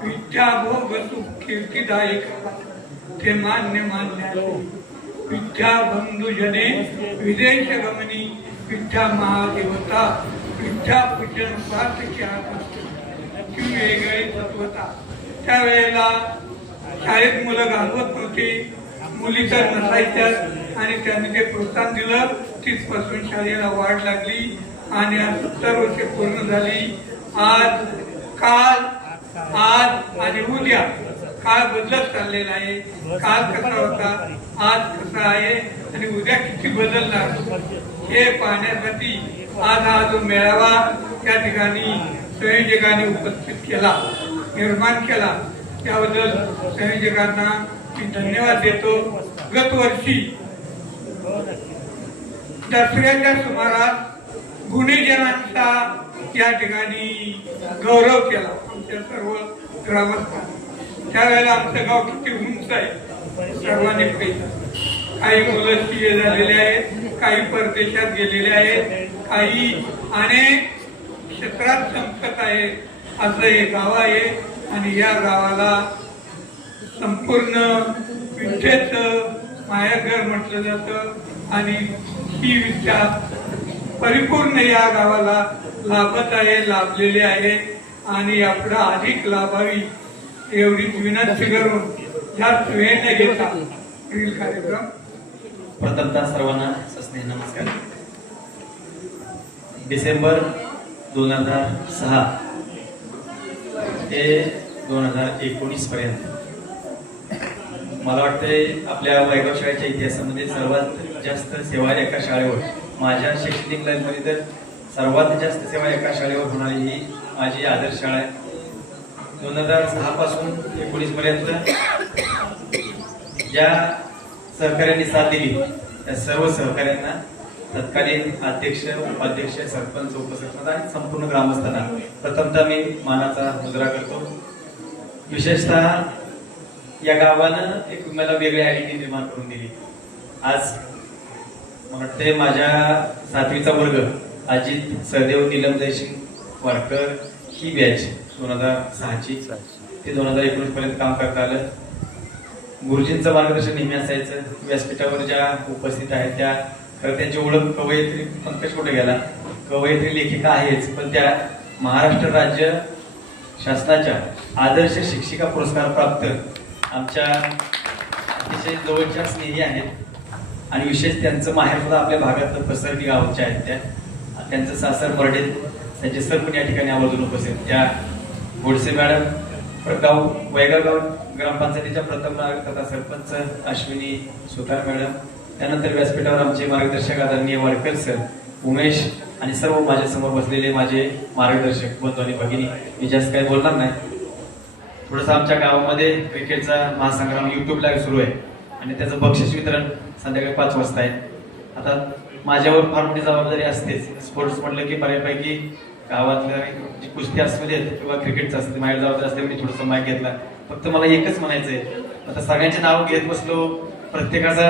विद्या भोग सुख कीर्तिदायक ते मान्य विद्या बंधुजने विदेश गमनी विद्या महादेवता विद्या पूजन की वेगळी तत्वता. त्यावेळेला शाळेत मुलं घालवत नव्हती, मुली तर नसायच्याच आणि त्यांनी ते प्रोत्साहन दिलं. तिथपासून शाळेला वाढ लागली आणि आज 70 वर्षे पूर्ण झाली. आज, काल, आज आणि उद्या काळ बदलत चाललेला आहे. काल कसा होता, आज कसा आहे आणि उद्या किती बदलणार हे पाहण्यासाठी आज हा जो मेळावा त्या ठिकाणी संयोजकांनी उपस्थित केला, निर्माण केला, त्याबद्दल संयोजकांना मी धन्यवाद देतो. गत वर्षी दसऱ्याच्या सुमारास गुणीजनांचा या ठिकाणी गौरव केला आमच्या सर्व ग्रामस्थांनी. त्यावेळेला आमचं गाव किती उंच आहे सर्वांनी पाहिजे. काही मुलं सीए झालेले आहेत, काही परदेशात गेलेले आहेत, काही अनेक क्षेत्रात संकट आहे. असं हे गाव आहे आणि या गावाला संपूर्ण विद्येचं माहेरघर म्हटलं जातं आणि ही विद्या परिपूर्ण या गावाला लाभत आहे, लाभलेली आहे आणि यापुढे अधिक लाभावी एवढीच विनंती करून जास्त वेळ न घेता पुढील कार्यक्रम. प्रथमतः सर्वांना सस्नेह नमस्कार. डिसेंबर 2006 ते 2019 पर्यंत मला वाटते आपल्या वैगाव शाळेच्या इतिहासामध्ये सर्वात जास्त सेवा एका शाळेवर, माझ्या शैक्षणिक लाईफमध्ये तर सर्वात जास्त सेवा एका शाळेवर होणारी ही माझी आदर्श शाळा आहे. 2006 पासून 19 पर्यंत ज्या सहकार्यांनी साथ दिली त्या सर्व सहकार्यांना, तत्कालीन अध्यक्ष, उपाध्यक्ष, सरपंच, उपसरपंच आणि संपूर्ण ग्रामस्थांना प्रथमतः मी मानाचा मुजरा करतो. विशेषतः या गावानं एक मला वेगळी आयडेंटिटी निर्माण करून दिली. आज मला वाटते माझ्या 7वीचा वर्ग अजित सहदेव नीलम जयसिंग वाडकर ही बॅच 2006ची ते 2019 पर्यंत काम करता आलं. गुरुजींचं मार्गदर्शन नेहमी असायचं. व्यासपीठावर ज्या उपस्थित आहेत त्या खरं त्यांची ओळख कवयित्री पंकज कुठे गेला, कवयित्री लेखिका आहेच, पण त्या महाराष्ट्र राज्य शासनाच्या आदर्श शिक्षिका पुरस्कार प्राप्त आमच्या अतिशय जवळच्या स्नेही आहेत. आणि विशेष त्यांचं माहेर सुद्धा आपल्या भागात पसरणी गावच्या आहेत. त्यांचं सासर मर्डेत, त्यांचे सर पण या ठिकाणी आवर्जून उपस्थित. त्या गोडसे मॅडम, वैगाव गाव ग्रामपंचायतीच्या प्रथम तथा सरपंच अश्विनी सुतार मॅडम, त्यानंतर व्यासपीठावर आमचे मार्गदर्शक आदरणीय वाडकर सर, उमेश आणि सर्व माझ्या समोर बसलेले माझे मार्गदर्शक बंधू आणि भगिनी. मी जास्त काही बोलणार नाही. थोडंसं आमच्या गावामध्ये क्रिकेटचा महासंग्राम YouTube लाईव्ह सुरू आहे आणि त्याचं बक्षीस वितरण संध्याकाळी 5 वाजता आहे. आता माझ्यावर फार मोठी जबाबदारी असतेच. स्पोर्ट्स म्हटलं की बऱ्यापैकी गावातल्या जी कुस्ती असू देत किंवा क्रिकेटचं असते माझ्या जबाबदारी असते. मी थोडंसं माईक घेतला. फक्त मला एकच म्हणायचंय, आता सगळ्यांचे नाव घेत बसलो, प्रत्येकाचा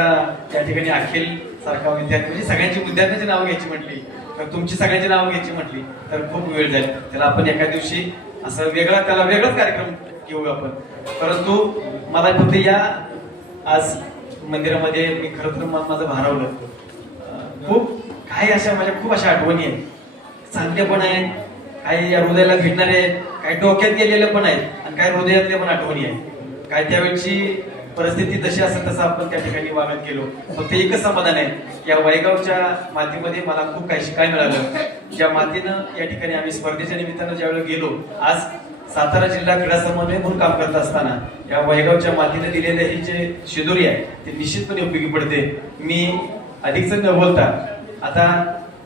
त्या ठिकाणी अखिल सारखा विद्यार्थी म्हणजे सगळ्यांची विद्यार्थ्यांची नावं घ्यायची म्हटली तर तुमची सगळ्यांची नावं घ्यायची म्हटली तर खूप वेळ जाईल. त्याला आपण एका दिवशी असं त्याला वेगळाच कार्यक्रम घेऊ आपण. परंतु मला फक्त या आज मंदिरामध्ये मी खरं तर माझं भारावलं. खूप काही अशा माझ्या खूप अशा आठवणी आहेत, चांगल्या पण आहेत, काही या हृदयाला भेटणारे आहेत, काही डोक्यात गेलेल्या पण आहेत आणि काही हृदयातल्या पण आठवणी आहेत. काय त्यावेळची परिस्थिती जशी असेल तसं आपण त्या ठिकाणी वागत गेलो. फक्त एकच समाधान आहे, या वैगावच्या मातीमध्ये मला खूप काही शिकायला मिळालं. ज्या मातीनं या ठिकाणी आम्ही स्पर्धेच्या निमित्तानं ज्यावेळेला गेलो, आज सातारा जिल्हा क्रीडा समन्वय म्हणून काम करत असताना या वैगावच्या मातीने दिलेले ही जे शिदोरी आहे ते निश्चितपणे उपयोगी पडते. मी अधिकच न बोलता आता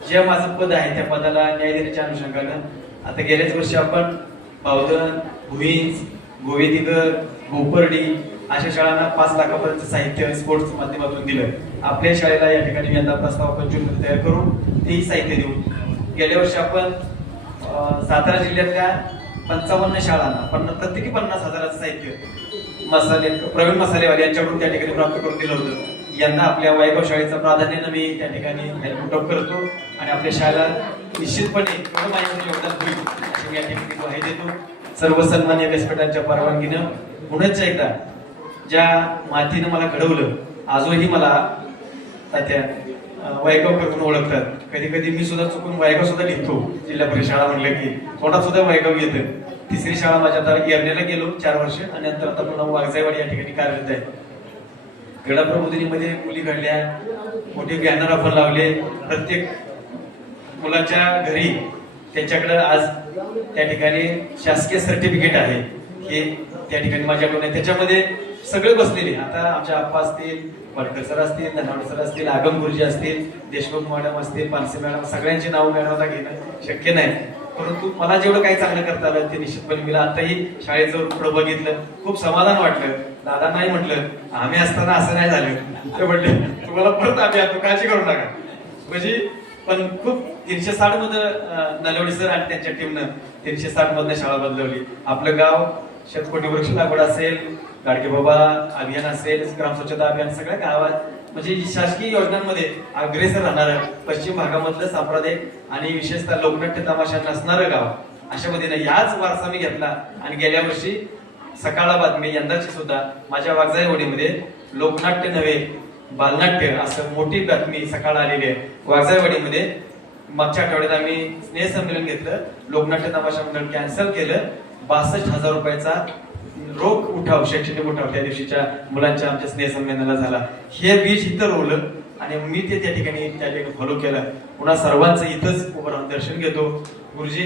जे माझं पद आहे त्या पदाला न्याय देण्याच्या अनुषंगानं आता गेल्याच वर्षी आपण बावधन, भुईंज, गोवेदीगर, गोपर्डी अशा शाळांना 5 लाखापर्यंत साहित्य स्पोर्ट्स माध्यमातून दिलं. आपल्या शाळेला या ठिकाणी यंदा प्रस्ताव आपण जूनमध्ये तयार करून तेही साहित्य देऊ. गेल्या वर्षी आपण सातारा जिल्ह्यातल्या 55 शाळांना प्रत्येकी 50,000चं साहित्य मसाले प्रवीण मसालेवाले यांच्याकडून त्या ठिकाणी प्राप्त करून दिलं होतं. यंदा आपल्या वैगाव शाळेचं प्राधान्यानं मी त्या ठिकाणी हेल्प करतो आणि आपल्या शाळेला निश्चितपणे माझ्याकडे योगदान होईल अशी मी या ठिकाणी ग्वाही देतो. सर्व सन्मान्य व्यासपीठांच्या परवानगीनं पुन्हा एकदा ज्या मातीनं मला घडवलं, आजही मला त्या वैगाव करून ओळखतात. कधी कधी मी सुद्धा चुकून वैगाव सुद्धा लिहितो. जिल्हा परिषद शाळा म्हणलं की तोंडात सुद्धा वैगाव येतं. 3री शाळा माझ्या आता येरण्याला गेलो 4 वर्ष आणि नंतर आता पुन्हा वाघजाईवाडी या ठिकाणी कार्यरत आहे. क्रीडा प्रबोधिनीमध्ये मुली घडल्या, मोठे बॅनर आपण लावले. प्रत्येक मुलाच्या घरी त्यांच्याकडे आज त्या ठिकाणी शासकीय सर्टिफिकेट आहे हे त्या ठिकाणी माझ्याकडून आहे. त्याच्यामध्ये सगळे बसलेले आता आमच्या आप्पा असतील, वाडकर सर असतील, धनावडे सर असतील, आगम गुरुजी असतील, देशमुख मॅडम असतील, पानसे मॅडम, सगळ्यांची नाव मॅडमला घेणं शक्य नाही. परंतु मला जेवढं काही चांगलं करता आलं ते निश्चितपणे मी आताही शाळेचं पुढे बघितलं, खूप समाधान वाटलं. दादा नाही म्हटलं, आम्ही असताना असं नाही झालं, ते म्हटले तुम्हाला परत आम्ही आता काळजी करू नका. म्हणजे पण खूप 360 मध्ये नलवडी सर आणि त्यांच्या टीमनं 360 मधनं शाळा बदलवली. आपलं गाव शतकोटी वृक्ष लागवड असेल, गाडगे बाबा अभियान असेल, ग्राम स्वच्छता अभियान, सगळ्या गावात म्हणजे शासकीय योजनांमध्ये अग्रेसर राहणारं पश्चिम भागामधलं सांप्रदायिक आणि विशेषतः लोकनाट्य तमाशा नसणारं गाव, अशा पद्धतीने याच वारसा मी घेतला. आणि गेल्या वर्षी सकाळला बातमी, यंदाची सुद्धा माझ्या वाघजाईवाडीमध्ये लोकनाट्य नव्हे बालनाट्य असं मोठी बातमी सकाळ आलेली आहे. वाघजाईवाडीमध्ये मागच्या आठवड्यात आम्ही स्नेह संमेलन घेतलं, लोकनाट्य तमाशा मंडळ कॅन्सल केलं. 62,000 रुपयाचा रोख उठाव, शैक्षणिक उठाव त्या दिवशीच्या मुलांच्या आमच्या स्नेह संमेलनाला झाला. हे बीज इथं रोवलं आणि मी ते त्या ठिकाणी फॉलो केलं. पुन्हा सर्वांचं इथंच उभं राहून दर्शन घेतो. गुरुजी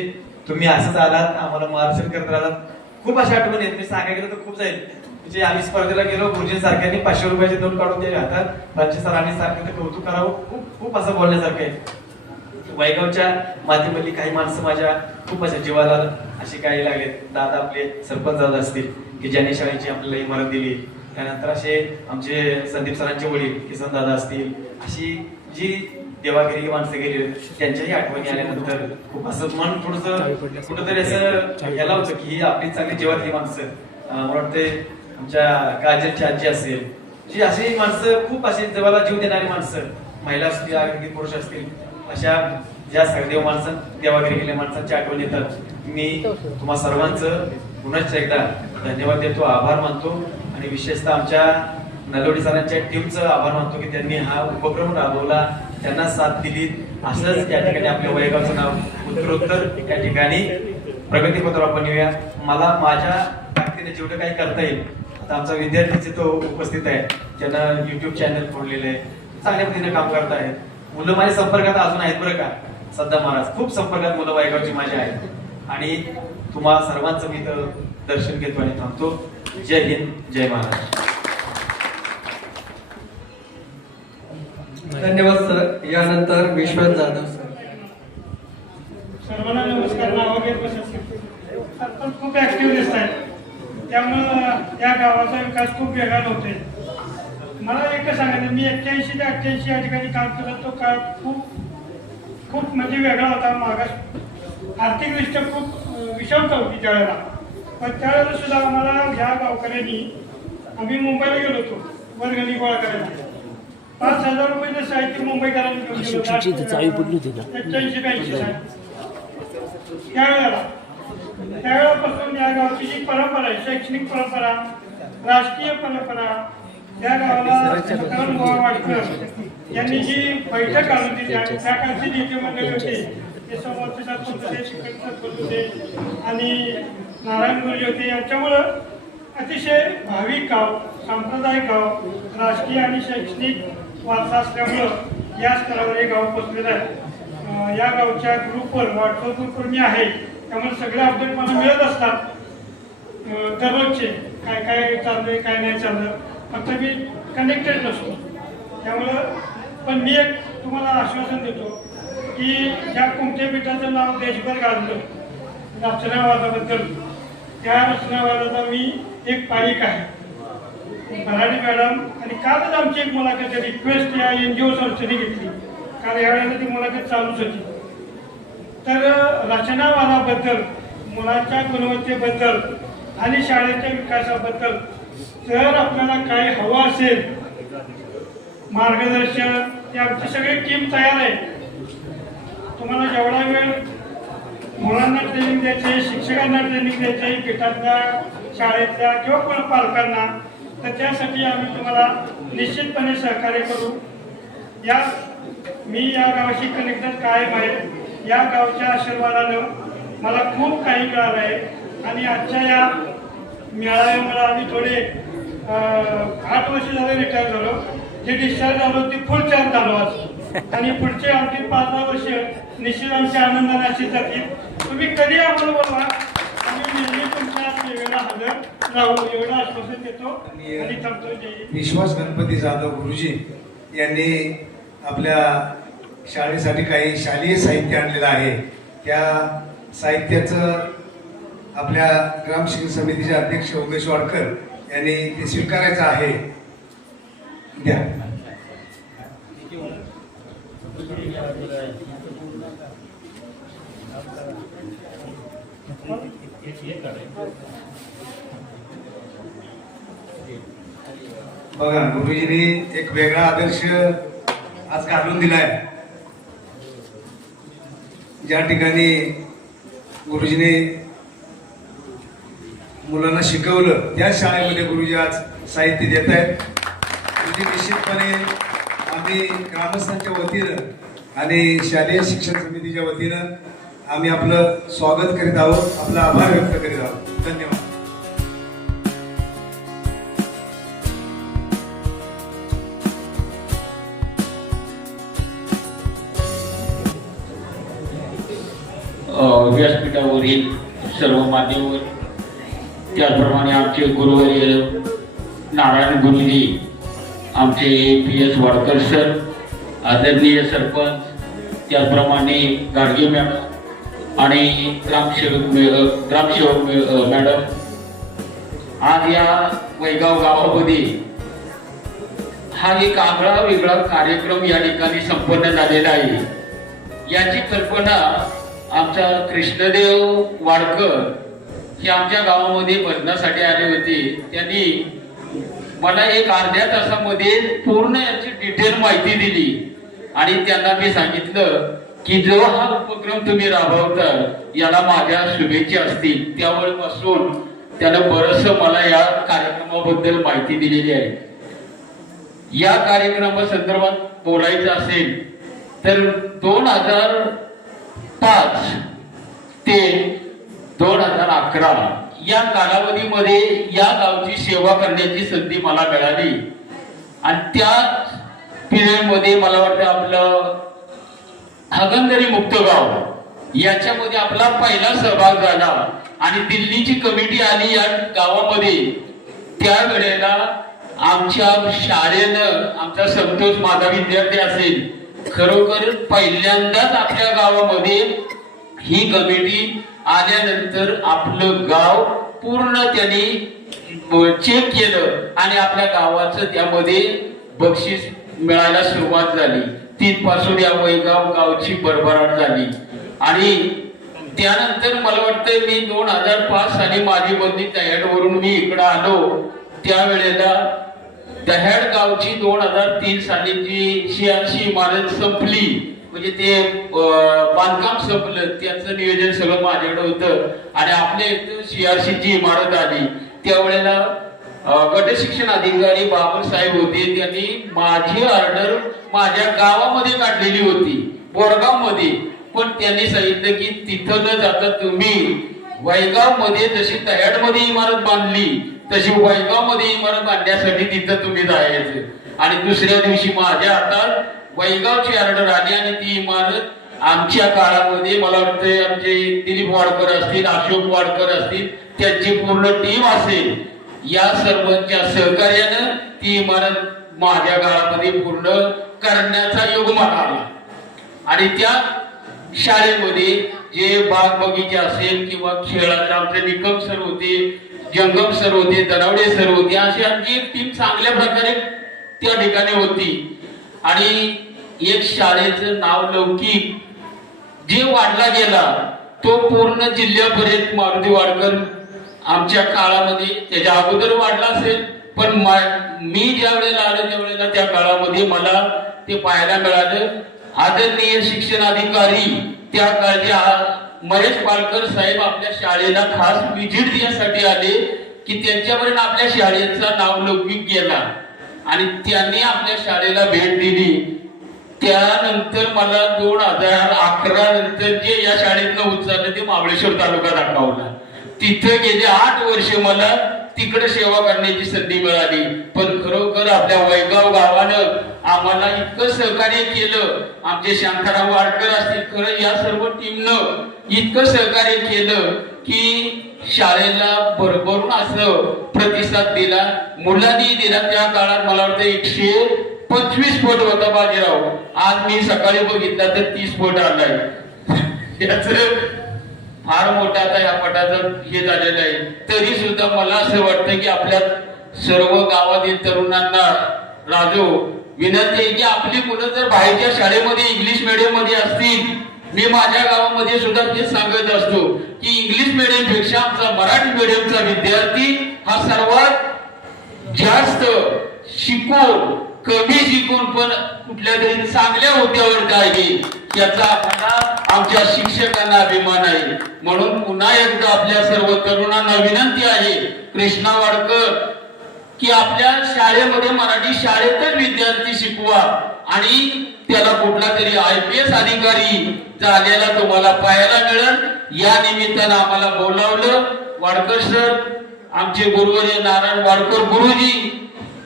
तुम्ही असंच आलात, आम्हाला मार्गदर्शन करत राहिलात. खूप अशा आठवणी आहेत, मी सांगायला गेलं तर खूप जाईल. म्हणजे आम्ही स्पर्धेला गेलो, गुरुजींसारख्यांनी 500 रुपयाचे नोट काढून दिले हातात. पंच सरांनी सारखं कौतुक करावं. खूप खूप असं बोलण्यासारखं आहे. वायगावच्या माध्यमातली काही माणसं माझ्या खूप अशा जीवाला अशी काही लागलेत. दादा आपले सरपंच दादा असतील की ज्यांनी शाळेची आपल्याला इमारत दिली. त्यानंतर असे आमचे संदीप सरांचे वडील किसन दादा असतील. अशी जी देवागिरी माणसं गेली त्यांच्याही आठवणी आल्यानंतर खूप असं मन थोडंसं कुठंतरी असं ह्याला होतं की ही आपली चांगली जीवातली माणसं. मला वाटते आमच्या काजलची आजी असेल, जी अशी माणसं खूप अशी देवाला जीव देणारी माणसं, महिला असतील आणखी पुरुष असतील, अशा ज्या देव माणसं देवागिरी गेलेल्या माणसांची आठवण येतात. मी तुम्हा सर्वांचं पुन्हा एकदा धन्यवाद देतो, आभार मानतो. आणि विशेषतः आमच्या नलवडी सरांच्या टीमचं आभार मानतो की त्यांनी हा उपक्रम राबवला, त्यांना साथ दिली. असंच या ठिकाणी आपल्या वयगावचं नाव उत्तरोत्तर या ठिकाणी प्रगतीपथावर आपण येऊया. मला माझ्या ताकदीने जेवढं काही करता येईल. आता आमचा विद्यार्थीचे तो उपस्थित आहे, ज्यांना युट्यूब चॅनल खोललेलं आहे, चांगल्या पद्धतीने काम करत आहेत. मुलं माझ्या संपर्कात अजून आहेत बरं का, सध्या महाराज खूप संपर्कात मुलं वायगावची माझ्या आहेत. आणि तुम्हा सर्वांचं मी तर दर्शन घेतो आणि थांबतो. जय हिंद, जय महाराज. धन्यवाद सर. यानंतर विश्वास जाधव सर. सर्वांना नमस्कार. नाव घेत बसत सरपंच खूप ऍक्टिव्ह दिसत आहेत, त्यामुळं या गावाचा विकास खूप वेगाने होतोय. मला एकच सांगायचं, मी 81 ते 88 या ठिकाणी काम केलं. तो काळ खूप म्हणजे वेगळा होता. मागास आर्थिकदृष्ट्या खूप विषमता होती त्यावेळेला. पण त्यावेळेला सुद्धा आम्हाला ह्या गावकऱ्यांनी, आम्ही मुंबईला गेलो होतो वर्गणी गोळा करायला. 5,000 रुपयाचं साहित्य मुंबईकरांनी घेऊन गेलो 81-82 त्यावेळेपासून या गावची जी परंपरा आहे, शैक्षणिक परंपरा, राजकीय परंपरा, या गावाला सखाराम वाडकर यांनी जी बैठक आणली त्या काळची नेते मंडळी होते, ते समोरचे सरपंच होते, शिक्षक सरपंच होते आणि नारायण गुरुजी होते. यांच्यामुळं अतिशय भाविक गाव, सांप्रदायिक गाव, राजकीय आणि शैक्षणिक वारसा असल्यामुळं या स्तरावर हे गाव पोचलेलं आहे. या गावच्या ग्रुपवर, व्हॉट्सअप ग्रुपवर मी आहे, त्यामुळे सगळे अपडेट मला मिळत असतात दररोजचे, काय काय चाललंय काय नाही चाललं. फक्त मी कनेक्टेड नसतो त्यामुळं. पण मी एक तुम्हाला आश्वासन देतो की ज्या कुमठेपीठाचं नाव देशभर गाजलं रचनावादाबद्दल, त्या रचनावादाचा मी एक पाईक आहे. भराडी मॅडम आणि कालच आमची एक मुलाखत रिक्वेस्ट या NGO संस्थेने घेतली, काल यावेळेला ती मुलाखत चालूच होती. तर रचनावादाबद्दल, मुलांच्या गुणवत्तेबद्दल आणि शाळेच्या विकासाबद्दल जर आपल्याला काही हवं असेल मार्गदर्शन, ते आमची सगळी टीम तयार आहे. तुम्हाला जेवढा वेळ मुलांना ट्रेनिंग द्यायचे, शिक्षकांना ट्रेनिंग द्यायचे, पीठातल्या शाळेतल्या किंवा कोण पालकांना, तर त्यासाठी आम्ही तुम्हाला निश्चितपणे सहकार्य करू. मी या गावाशी कनेक्टेड कायम आहे. या गावच्या आशीर्वादानं मला खूप काही मिळालं आहे. आणि आजच्या या मेळाव्यामुळे आम्ही थोडे 8 वर्ष झाले रिटायर झालो. जे डिस्चार्ज झालो ते फुल चार्ज झालो आज. आणि पुढचे आणखी 5-10 वर्ष निश्चित आमच्या आनंदाने अशी जातील. तुम्ही कधी आम्हाला बोलवा, आम्ही नेहमी तुमच्या सेवेला हजर राहू एवढं आश्वासन देतो आणि थांबतो. जय हिंद. विश्वास गणपती जाधव गुरुजी यांनी आपल्या शाळेसाठी काही शालेय साहित्य आणलेलं आहे. त्या साहित्याचं आपल्या ग्रामशिक्षण समितीचे अध्यक्ष उमेश वाडकर यांनी ते स्वीकारायचं आहे. द्या. बघा, गुरुजींनी एक वेगळा आदर्श आज घालून दिलाय. ज्या ठिकाणी गुरुजीने मुलांना शिकवलं त्या शाळेमध्ये गुरुजी आज साहित्य देत आहेत. गुरुजी निश्चितपणे आम्ही ग्रामस्थांच्या वतीनं आणि शालेय शिक्षण समितीच्या वतीनं आम्ही आपलं स्वागत करीत आहोत, आपला आभार व्यक्त करीत आहोत. धन्यवाद. व्यासपीठावरील सर्व मान्यवर, त्याचप्रमाणे आमचे गुरुवर्य नारायण गुरुजी, आमचे PS वाडकर सर, आदरणीय सरपंच, त्याचप्रमाणे गाडगे मॅडम आणि ग्रामसेवक मॅडम, आज या वैगाव गावामध्ये हा एक आगळा वेगळा कार्यक्रम या ठिकाणी संपन्न झालेला आहे. याची कल्पना आमचा कृष्णदेव वाडकर हे आमच्या गावामध्ये भजनासाठी आले होते. त्यांनी मला एक अर्ध्या तासामध्ये पूर्ण याची डिटेल माहिती दिली आणि त्यांना मी सांगितलं की जो हा उपक्रम तुम्ही राबवता याला माझ्या शुभेच्छा असतील. त्यावेळेपासून त्यानं बरंचसं मला या कार्यक्रमाबद्दल माहिती दिलेली आहे. या कार्यक्रमासंदर्भात बोलायचं असेल तर 2005 ते 2011 या कालावधीमध्ये या गावची सेवा करण्याची संधी मला मिळाली आणि त्या पिरियडमध्ये मला वाटतं आपलं हागणदारी मुक्त गाव याच्यामध्ये आपला पहिला सहभाग झाला आणि दिल्लीची कमिटी आली या गावामध्ये. त्यावेळेला आमच्या शाळेनं, आमचा संतोष माझा विद्यार्थी असेल, खरोखर पहिल्यांदाच आपल्या गावामध्ये ही कमिटी आल्यानंतर आपलं गाव पूर्ण त्यांनी चेक केलं आणि आपल्या गावाचं त्यामध्ये बक्षीस मिळायला सुरुवात झाली. तिथपासून या वैगाव गावची भरभराट झाली आणि त्यानंतर मला वाटतं मी 2005 साली माझी बदली दह्याडवरून मी इकडं आलो. त्यावेळेला दह्याड गावची 2003 साली जी CRC इमारत संपली, म्हणजे ते बांधकाम संपलं, त्याचं नियोजन सगळं माझ्याकडे होतं आणि आपल्या इथं CRC ची इमारत आली. त्यावेळेला गट शिक्षण अधिकारी बाबासाहेब होते. त्यांनी माझी ऑर्डर माझ्या गावामध्ये काढलेली होती, बोरगाव मध्ये, पण त्यांनी सांगितलं की तिथं न जाता तुम्ही वैगाव मध्ये जशी दह्याड मध्ये इमारत बांधली तशी वैगाव मध्ये इमारत बांधण्यासाठी तिथं तुम्ही जायचं. आणि दुसऱ्या दिवशी माझ्या हातात वैगावची ऑर्डर आली आणि ती इमारत आमच्या काळामध्ये मला वाटतं आमचे दिलीप वाडकर असतील, अशोक वाडकर असतील, त्यांची पूर्ण टीम असेल, या सर्वांच्या सहकार्यानं ती इमारत माझ्या काळामध्ये पूर्ण करण्याचा योग मला आला. आणि त्या शाळेमध्ये जे बाग बगीचा असेल किंवा खेळाचे आमचे निकम सर होते, जंगम सर होते, दरावडे सर होते, अशी आमची एक टीम चांगल्या प्रकारे त्या ठिकाणी होती. आणि एक शाळेचं नाव लौकिक जे वाढला गेला तो पूर्ण जिल्ह्यापर्यंत मारुती वाडकर आमच्या काळामध्ये, त्याच्या अगोदर वाढला असेल, पण मी ज्या वेळेला आलो त्यावेळेला त्या काळामध्ये मला ते पाहायला मिळालं. आदरणीय शिक्षण अधिकारी त्या काळचे महेश पालकर साहेब आपल्या शाळेला खास विजिट देण्यासाठी आले की त्यांच्यापर्यंत आपल्या शाळेचं नाव लौकिक गेला आणि त्यांनी आपल्या शाळेला भेट दिली. त्यानंतर मला 2011 नंतर जे या शाळेतनं उचललं ते महाबळेश्वर तालुका दाखवला. तिथे गेले 8 वर्ष मला तिकडे सेवा करण्याची संधी मिळाली. पण खरोखर आपल्या वैगाव गावानं आम्हाला इतकं सहकार्य केलं, आमचे शांताराम वाडकर असतील, खरं या सर्व टीमनं इतकं सहकार्य केलं की शाळेला भरभरून असं प्रतिसाद दिला, मुलांनी दिला. त्या काळात मला वाटतं 125 फूट होता बाजीराव, आज मी सकाळी बघितला तर 30 फूट आलाय. याच फार मोठा आता या पटाचं हे झालेलं आहे. तरी सुद्धा मला असं वाटतं की आपल्या सर्व गावातील तरुणांना राजू विनंती आहे की आपली मुलं जर बाहेरच्या शाळेमध्ये इंग्लिश मीडियम मध्ये असतील, मी माझ्या गावामध्ये सुद्धा तेच सांगत असतो की इंग्लिश मीडियम पेक्षा आमचा मराठी मीडियमचा विद्यार्थी हा सर्वात जास्त शिकून, कमी शिकून पण कुठल्या तरी चांगल्या हुद्द्यावर जाईल याचा आपल्याला आमच्या शिक्षकांना अभिमान आहे. म्हणून पुन्हा एकदा आपल्या सर्व तरुणांना विनंती आहे, कृष्णा वाडकर, की आपल्या शाळेमध्ये मराठी शाळेतच विद्यार्थी शिकवा आणि त्याला कुठला तरी IPS अधिकारी झालेला तुम्हाला पाहायला मिळेल. या निमित्तानं आम्हाला बोलावलं. वाडकर सर, आमचे गुरुवर्य नारायण वाडकर गुरुजी,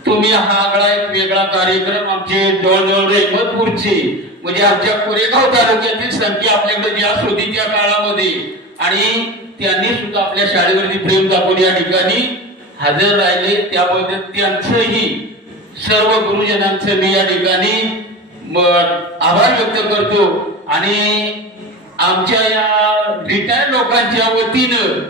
तुम्ही हा आगळा एक वेगळा कार्यक्रम आमचे जवळजवळ रेहमतपूरचे म्हणजे आमच्या कोरेगाव तालुक्यातील संख्या आपल्याकडे जास्त होती त्या काळामध्ये, आणि त्यांनी सुद्धा आपल्या शाळेवरती प्रेम दाखवून या ठिकाणी हजर राहिले. त्याबद्दल त्यांचंही सर्व गुरुजनांचं मी या ठिकाणी आभार व्यक्त करतो. आणि आमच्या या रिटायर्ड लोकांच्या वतीनं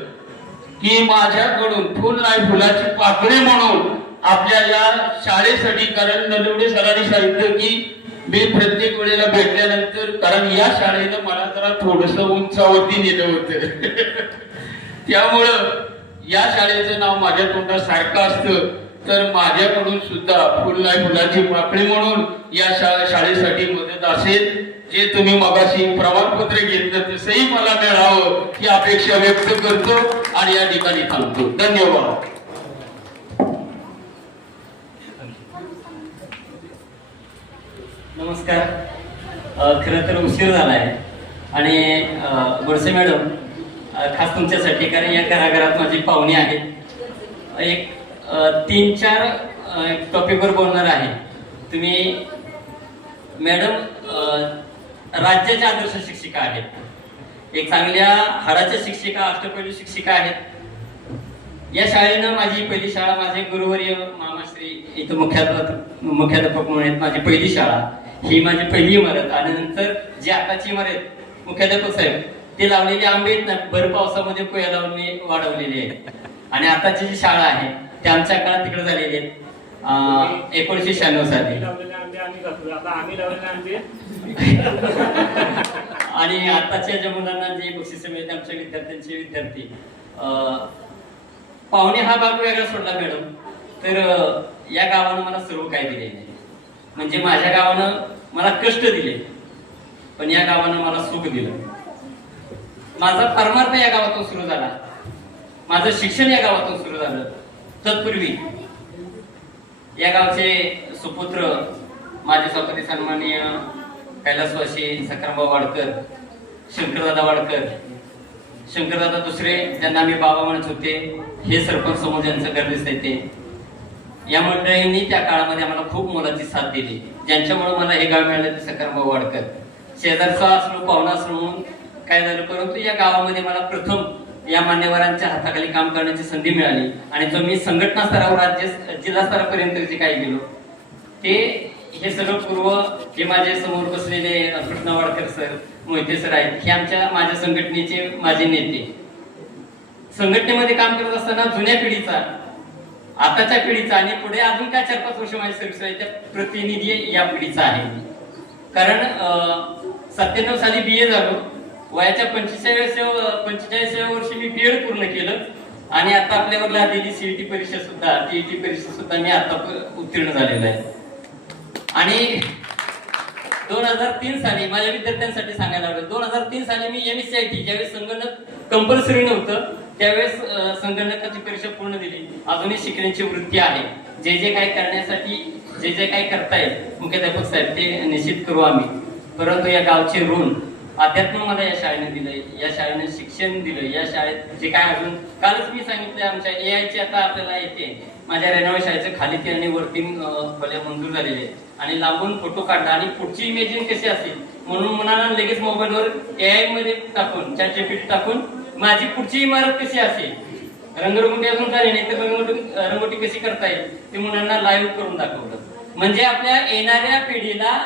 की माझ्याकडून फुल नाही फुलाची पाकळी म्हणून आपल्या या शाळेसाठी, कारण नलवडे सरांनी सांगितलं की मी प्रत्येक वेळेला भेटल्यानंतर, कारण या शाळेनं मला जरा थोडस उंचावरती नेलं होतं त्यामुळं या शाळेचं नाव माझ्या तोंडात सारखं असतं, तर माझ्याकडून सुद्धा फुल नाही फुलाची पाकळी म्हणून या शाळेसाठी मदत असेल. जे तुम्ही मगाशी प्रमाणपत्र घेतलं तसंही मला मिळावं ही अपेक्षा व्यक्त करतो आणि या ठिकाणी थांबतो. धन्यवाद. नमस्कार. खरं तर उशीर झाला आहे आणि गोडसे मॅडम खास तुमच्यासाठी, कारण या घराघरात माझी पाहुणे आहेत. एक 3-4 टॉपिकवर बोलणार आहे. तुम्ही मॅडम राज्याच्या आदर्श शिक्षिका आहेत, एक चांगल्या हाडाच्या शिक्षिका, अष्टपैलू शिक्षिका आहेत. या शाळेनं माझी पहिली शाळा, माझे गुरुवर्य मामाश्री इथं मुख्याध्यापक म्हणून आहेत. माझी पहिली शाळा ही माझी पहिली इमारत, आणि नंतर जी आताची इमारत मुख्याध्यापक साहेब ते लावलेले आंबे आहेत ना, भर पावसामध्ये कोया लावून मी वाढवलेले आहेत. आणि आताची जी शाळा आहे ते आमच्या काळात तिकडे झालेली आहेत 1996 साली. आणि आताच्या ज्या मुलांना जे बक्षीस मिळते आमच्या विद्यार्थ्यांचे विद्यार्थी, पाहुणे हा भाग वेगळा सोडला मॅडम, तर या गावानं मला सर्व काय दिले नाही. म्हणजे माझ्या गावानं मला कष्ट दिले, पण या गावानं मला सुख दिलं. माझा परमार्थ या गावातून सुरू झाला, माझं शिक्षण या गावातून सुरू झालं. तत्पूर्वी या गावचे सुपुत्र माझे सभापती सन्माननीय कैलासवासी सकरामभाऊ वाडकर, शंकरदादा वाडकर, शंकरदादा दुसरे ज्यांना मी बाबा म्हणत होते, हे सरपंच समोर ज्यांचं घर दिसतंय ते, या मंडळींनी त्या काळामध्ये आम्हाला खूप मोलाची साथ दिली, ज्यांच्यामुळे मला हे गाव मिळालं ते सकरामभाऊ वाडकर. शेजारचा असलो, पाहुणा असलो म्हणून काय झालं, परंतु या गावामध्ये मला प्रथम या मान्यवरांच्या हाताखाली काम करण्याची संधी मिळाली. आणि जो मी संघटना स्तरावर जिल्हा स्तरापर्यंत जे काही गेलो, ते हे सगळं पूर्व जे माझे समोर बसलेले कृष्णा वाडकर सर, मोहिते सर आहेत, हे माझ्या संघटनेचे माझे नेते. संघटनेमध्ये काम करत असताना जुन्या पिढीचा, आताच्या पिढीचा आणि पुढे अजून काय 4-5 वर्ष माझी सर्व्हिस आहे त्या प्रतिनिधी या पिढीचा आहे. कारण 97 साली BA झालो, वयाच्या 45व्या वर्षी मी BEd पूर्ण केलं, आणि आता आपल्यावर लादलेली CET परीक्षा सुद्धा, TET परीक्षा सुद्धा मी आता उत्तीर्ण झालेला आहे. आणि 2003 साली माझ्या विद्यार्थ्यांसाठी सांगायला लागलं, 2003 साली मी MSCIT, ज्यावेळेस संगणक कंपल्सरी नव्हतं त्यावेळेस संगणकाची परीक्षा पूर्ण दिली. अजूनही शिकण्याची वृत्ती आहे. जे जे काय करण्यासाठी जे काय करतायत मुख्याध्यापक साहेब ते निश्चित करू आम्ही. परंतु या गावचे ऋण अध्यात्म मला या शाळेने दिलंय, या शाळेने शिक्षण दिलं. या शाळेत जे काय अजून कालच मी सांगितलं, आमच्या AI ची आता आपल्याला येते. माझ्या रेनॉवे शाळेचे खाली 3 आणि वरती खोल्या मंजूर झालेले, आणि लांबून फोटो काढला आणि पुढची इमेजिंग कशी असेल म्हणून मुलांना लगेच मोबाईलवर AI मध्ये टाकून, ChatGPT टाकून माझी पुढची इमारत कशी असेल, रंगरंगोटी अजून झाली नाही तर रंगोटी कशी करता येईल ते मुलांना लाईव्ह करून दाखवलं. म्हणजे आपल्या येणाऱ्या पिढीला,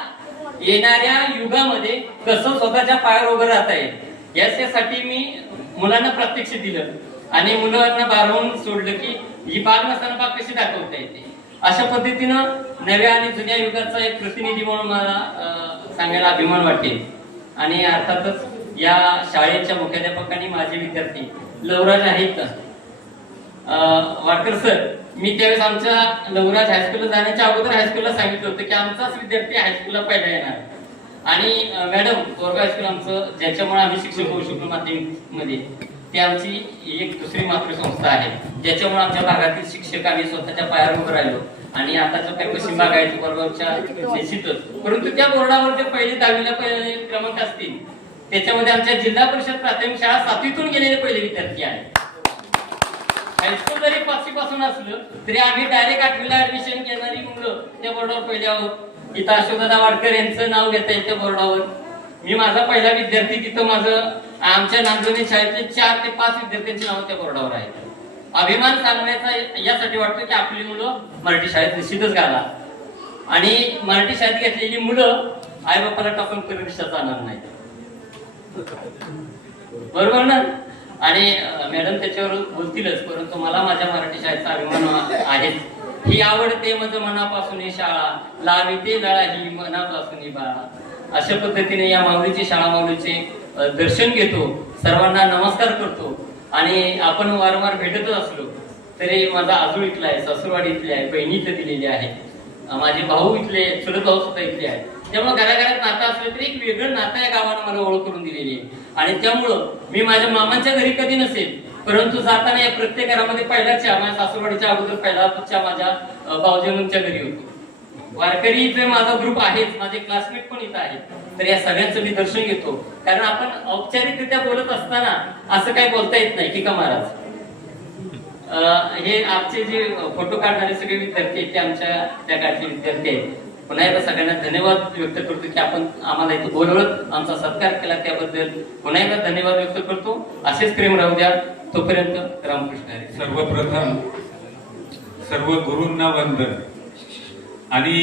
येणाऱ्या युगामध्ये कसं स्वतःच्या पायावर उभं राहता येईल याच्यासाठी मी मुलांना प्रात्यक्षिक दिलं, आणि मुलांना बारवून सोडलं की ही बाग नसताना बाग कशी दाखवता येते. अशा पद्धतीनं नव्या आणि जुन्या युगाचा एक प्रतिनिधी म्हणून मला सांगायला अभिमान वाटेल. आणि अर्थातच या शाळेच्या मुख्याध्यापकांनी माझे विद्यार्थी लवराज आहेत वाडकर सर, मी त्यावेळेस आमच्या लवराज हायस्कूलला जाण्याच्या अगोदर हायस्कूलला सांगितलं होतं की आमचाच विद्यार्थी हायस्कूलला पहिला येणार. आणि मॅडम कोरगा हायस्कूल आमचं, ज्याच्यामुळे आम्ही शिक्षक होऊ शकलो माध्यमिकमध्ये, ती आमची एक दुसरी मातृसंस्था आहे, ज्याच्यामुळे आमच्या भागातील शिक्षक आम्ही स्वतःच्या पायावर उभं राहिलो. आणि आता जो काही पश्चिम भाग आहे कोरगावच्या निश्चितच, परंतु त्या बोर्डावर जे पहिले 10वीला पहिले क्रमांक असतील त्याच्यामध्ये आमच्या जिल्हा परिषद प्राथमिक शाळा 7वीतून गेलेले पहिले विद्यार्थी आहेत. हायस्कूल जरी 5वी पासून असलं तरी आम्ही डायरेक्ट 8वीला ऍडमिशन घेणारी मुलं त्या बोर्डावर पहिले आहोत. इथं अशोकदादा वाडकर यांचं नाव घेता येईल त्या बोर्डावर. मी माझा पहिला विद्यार्थी तिथं माझं आमच्या नांदणी शाळेतले 4 ते 5 विद्यार्थ्यांची नावं त्या बोर्डावर आहेत. अभिमान सांगण्याचा यासाठी वाटतं की आपली मुलं मराठी शाळेत निश्चितच घाला आणि मराठी शाळेत घेतलेली मुलं आई बापाला टाकून परीक्षा जाणार नाही. बरोबर ना? आणि मॅडम त्याच्यावर बोलतीलच, परंतु मला माझ्या मराठी शाळेचा अभिमान आहे. ही आवडते माझं मनापासून ही शाळा, लावी ते लळा ही मनापासून ही बाळा. अशा पद्धतीने या माऊलीची शाळा माऊलीचे दर्शन घेतो, सर्वांना नमस्कार करतो. आणि आपण वारंवार भेटतच असलो तरी माझा आजूळ इथला आहे, सासूरवाडी इथली आहे, बहिणी इथं दिलेली आहे, माझे भाऊ इथले, चुलत भाऊ सुद्धा इथले आहेत. त्यामुळे घराघरात नातं असलं तरी एक वेगळं नातं या गावानं मला ओळख करून दिलेली आहे. आणि त्यामुळं मी माझ्या मामांच्या घरी कधी नसेल, परंतु जाताना या प्रत्येक घरामध्ये पहिला चहा, माझ्या सासूरवाडीच्या अगोदर पहिला चहा माझ्या भाऊजींच्या घरी होतो. वारकरी जे माझा ग्रुप आहेच, माझे क्लासमेट पण इथं आहेत, तर या सगळ्यांचं मी दर्शन घेतो. कारण आपण औपचारिकरित्या बोलत असताना असं काही बोलता येत नाही की का महाराज. हे आमचे जे फोटो काढणारे सगळे विद्यार्थी आहेत ते आमच्या त्या काळचे विद्यार्थी आहेत. पुन्हा एकदा सगळ्यांना धन्यवाद व्यक्त करतो की आपण आम्हाला इथे बोलवत आमचा सत्कार केला, त्याबद्दल पुन्हा एकदा धन्यवाद व्यक्त करतो. असेच प्रेम राहू द्या. तोपर्यंत रामकृष्ण हरी. सर्वप्रथम सर्व गुरूंना वंदन आणि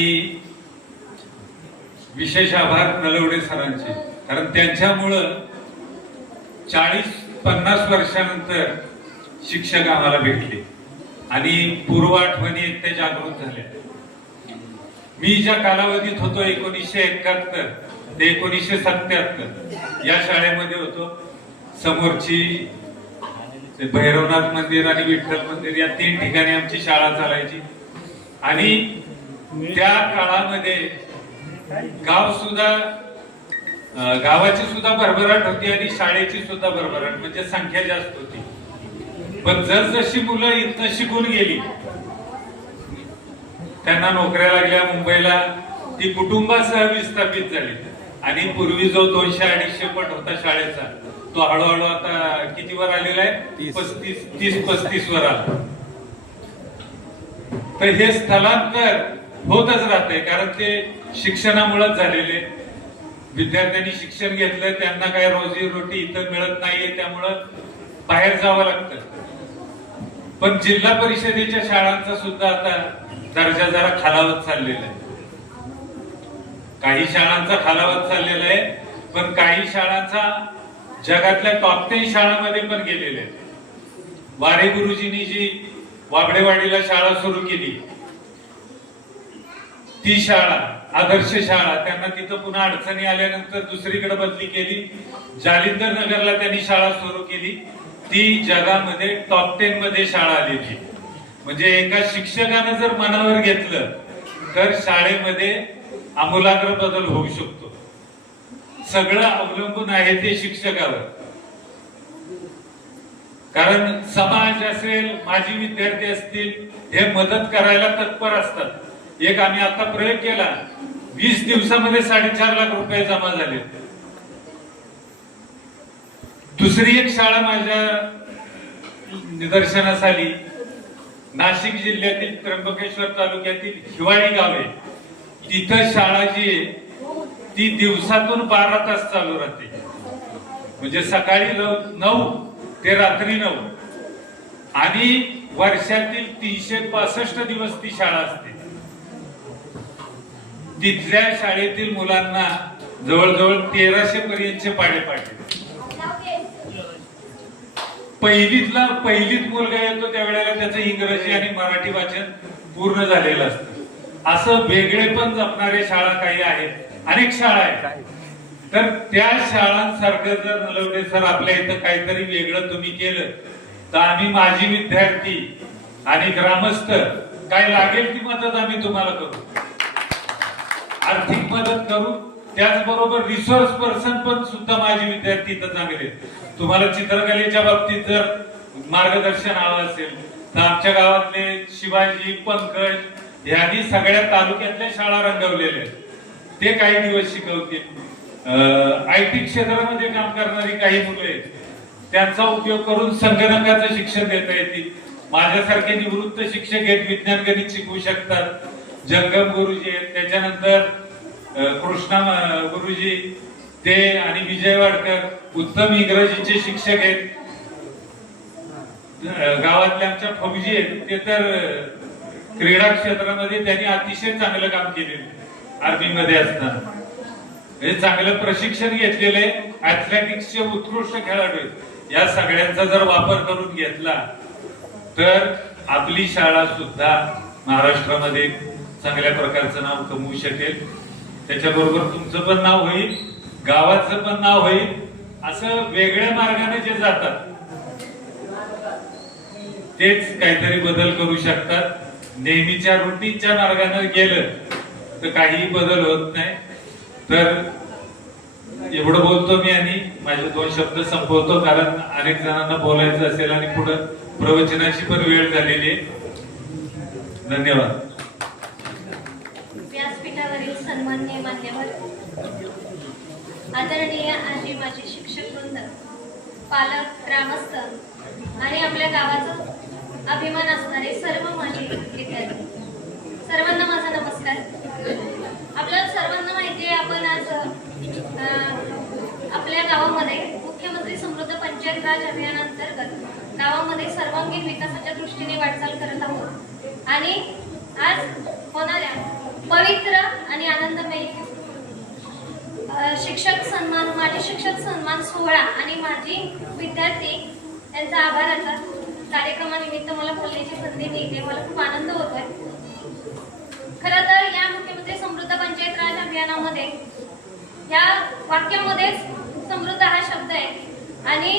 विशेष आभार नलवडे सरांचे, कारण त्यांच्यामुळं 40-50 वर्षानंतर शिक्षक आम्हाला भेटले आणि पूर्व आठवणी त्या जागृत झाल्या. मी ज्या कालावधीत होतो 1971 ते 1977 या शाळेमध्ये होतो. समोरची भैरवनाथ मंदिर आणि विठ्ठल मंदिर या 3 ठिकाणी आमची शाळा चालायची. आणि त्या काळामध्ये गाव सुद्धा, गावाची सुद्धा भरभराट होती आणि शाळेची सुद्धा भरभराट, म्हणजे संख्या जास्त होती. पण जसजशी मुलं इथं शिकून गेली, त्यांना नोकऱ्या लागल्या मुंबईला, ती कुटुंबासह विस्थापित झाली. आणि पूर्वी जो 200-250 पट होता शाळेचा, तो हळूहळू आता कितीवर आलेला आहे? 30-35 वर आला. तर हे स्थलांतर होतच राहते, कारण ते शिक्षणामुळेच झालेले. विद्यार्थ्यांनी शिक्षण घेतलं, त्यांना काय रोजी-रोटी इथं मिळत नाहीये, त्यामुळं बाहेर जावं लागतं. पण जिल्हा परिषदेच्या शाळांचा सुद्धा आता दर्जा जरा खालावत चाललेला आहे. काही शाळांचा खालावत चाललेला आहे, पण काही शाळांचा जगातल्या टॉप 10 शाळांमध्ये पण गेलेले आहेत. वारे गुरुजींनी जी वाबडेवाडीला शाळा सुरू केली, ती शाळा आदर्श शाळा, त्यांना तिथं पुन्हा अडचणी आल्यानंतर दुसरीकडे बदली केली. जालिंदर नगरला त्यांनी शाळा सुरू केली, ती जगामध्ये टॉप 10 मध्ये शाळा आलेली. म्हणजे एका शिक्षकानं जर मनावर घेतलं तर शाळेमध्ये आमूलाग्र बदल होऊ शकतो. सगळं अवलंबून आहे ते शिक्षकावर. कारण समाज असेल, माजी विद्यार्थी असतील, हे मदत करायला तत्पर असतात. एक आम्ही आता प्रयोग केला, 20 दिवसामध्ये 4.5 लाख रुपये जमा झाले. दुसरी एक शाळा माझ्या निदर्शनास आली, नाशिक जिल्ह्यातील त्र्यंबकेश्वर तालुक्यातील हिवाळी गाव आहे. तिथं शाळा जी आहे ती दिवसातून 12 तास चालू राहते. म्हणजे सकाळी 9 ते रात्री 9 आणि वर्षातील 365 दिवस ती शाळा असते. तिथल्या शाळेतील मुलांना जवळजवळ 1300 पर्यंतचे पाढे पाडले. पहिलीत मुलगा येतो त्यावेळेला त्याचं इंग्रजी आणि मराठी वाचन पूर्ण झालेलं असतं. असं वेगळे पण जपणारे शाळा काही आहेत, अनेक शाळा आहेत. तर त्या शाळांसारखं जर नलवडे सर आपल्या इथं काहीतरी वेगळं तुम्ही केलं तर आम्ही माजी विद्यार्थी आणि ग्रामस्थ काय लागेल ती मदत आम्ही तुम्हाला करू, आर्थिक मदत करू. त्याचबरोबर रिसोर्स पर्सन पण सुद्धा माझे विद्यार्थी इथं चांगले. तुम्हाला चित्रकलेच्या बाबतीत जर मार्गदर्शन हवं असेल तर आमच्या गावातले शिवाजी, पंकज यांनी सगळ्या तालुक्यातल्या शाळा रंगवलेल्या आहेत. ते काही दिवस शिकवतील. IT क्षेत्रामध्ये काम करणारी काही मुलं आहेत, त्यांचा उपयोग करून संगणकाचं शिक्षण देता येतील. माझ्यासारखे निवृत्त शिक्षक आहेत, विज्ञान गणित शिकवू शकतात. जंगम गुरुजी आहेत, त्याच्यानंतर कृष्णा गुरुजी ते आणि विजय वाडकर उत्तम इंग्रजीचे शिक्षक आहेत. गावातले आमच्या फौजी आहेत ते तर क्रीडा क्षेत्रामध्ये त्यांनी अतिशय चांगलं काम केलेलं आर्मीमध्ये असताना. म्हणजे चांगलं प्रशिक्षण घेतलेले ऍथलेटिक्सचे उत्कृष्ट खेळाडू आहेत. या सगळ्यांचा जर वापर करून घेतला तर आपली शाळा सुद्धा महाराष्ट्रामध्ये चांगल्या प्रकारचं नाव कमवू शकेल. त्याच्याबरोबर तुमचं पण नाव होईल, गावाचं पण नाव होईल. असं वेगळ्या मार्गाने जे जातात तेच काहीतरी बदल करू शकतात. नेहमीच्या रुटीनच्या मार्गाने गेलं तर काही बदल होत नाही. तर एवढं बोलतो मी आणि माझे 2 शब्द संपवतो, कारण अनेक जणांना बोलायचं असेल आणि पुढे प्रवचनाची पण वेळ झालेली आहे. धन्यवाद. व्यासपीठावरील सन्माननीय मान्यवर, आदरणीय आजी माजी शिक्षक वृंद, पालक, ग्रामस्थ आणि आपल्या गावाचा अभिमान असणारे सर्व माजी विद्यार्थी, सर्वांना माझा नमस्कार. आपल्याला सर्वांना माहिती आहे, आपण आज आपल्या गावामध्ये मुख्यमंत्री समृद्ध पंचायत राज अभियानांतर्गत गावामध्ये सर्वांगीण विकासाच्या दृष्टीने वाटचाल करत आहोत. आणि आज होणाऱ्या पवित्र आणि आनंदमयी शिक्षक सन्मान, माजी शिक्षक सन्मान सोहळा आणि माजी विद्यार्थी यांचा आभाराचा कार्यक्रमानिमित्त मला बोलण्याची संधी मिळते. मला खूप आनंद होतोय. खरं तर या मुख्यमंत्री समृद्ध पंचायत राज अभियानामध्ये या वाक्यामध्येच समृद्ध हा शब्द आहे. आणि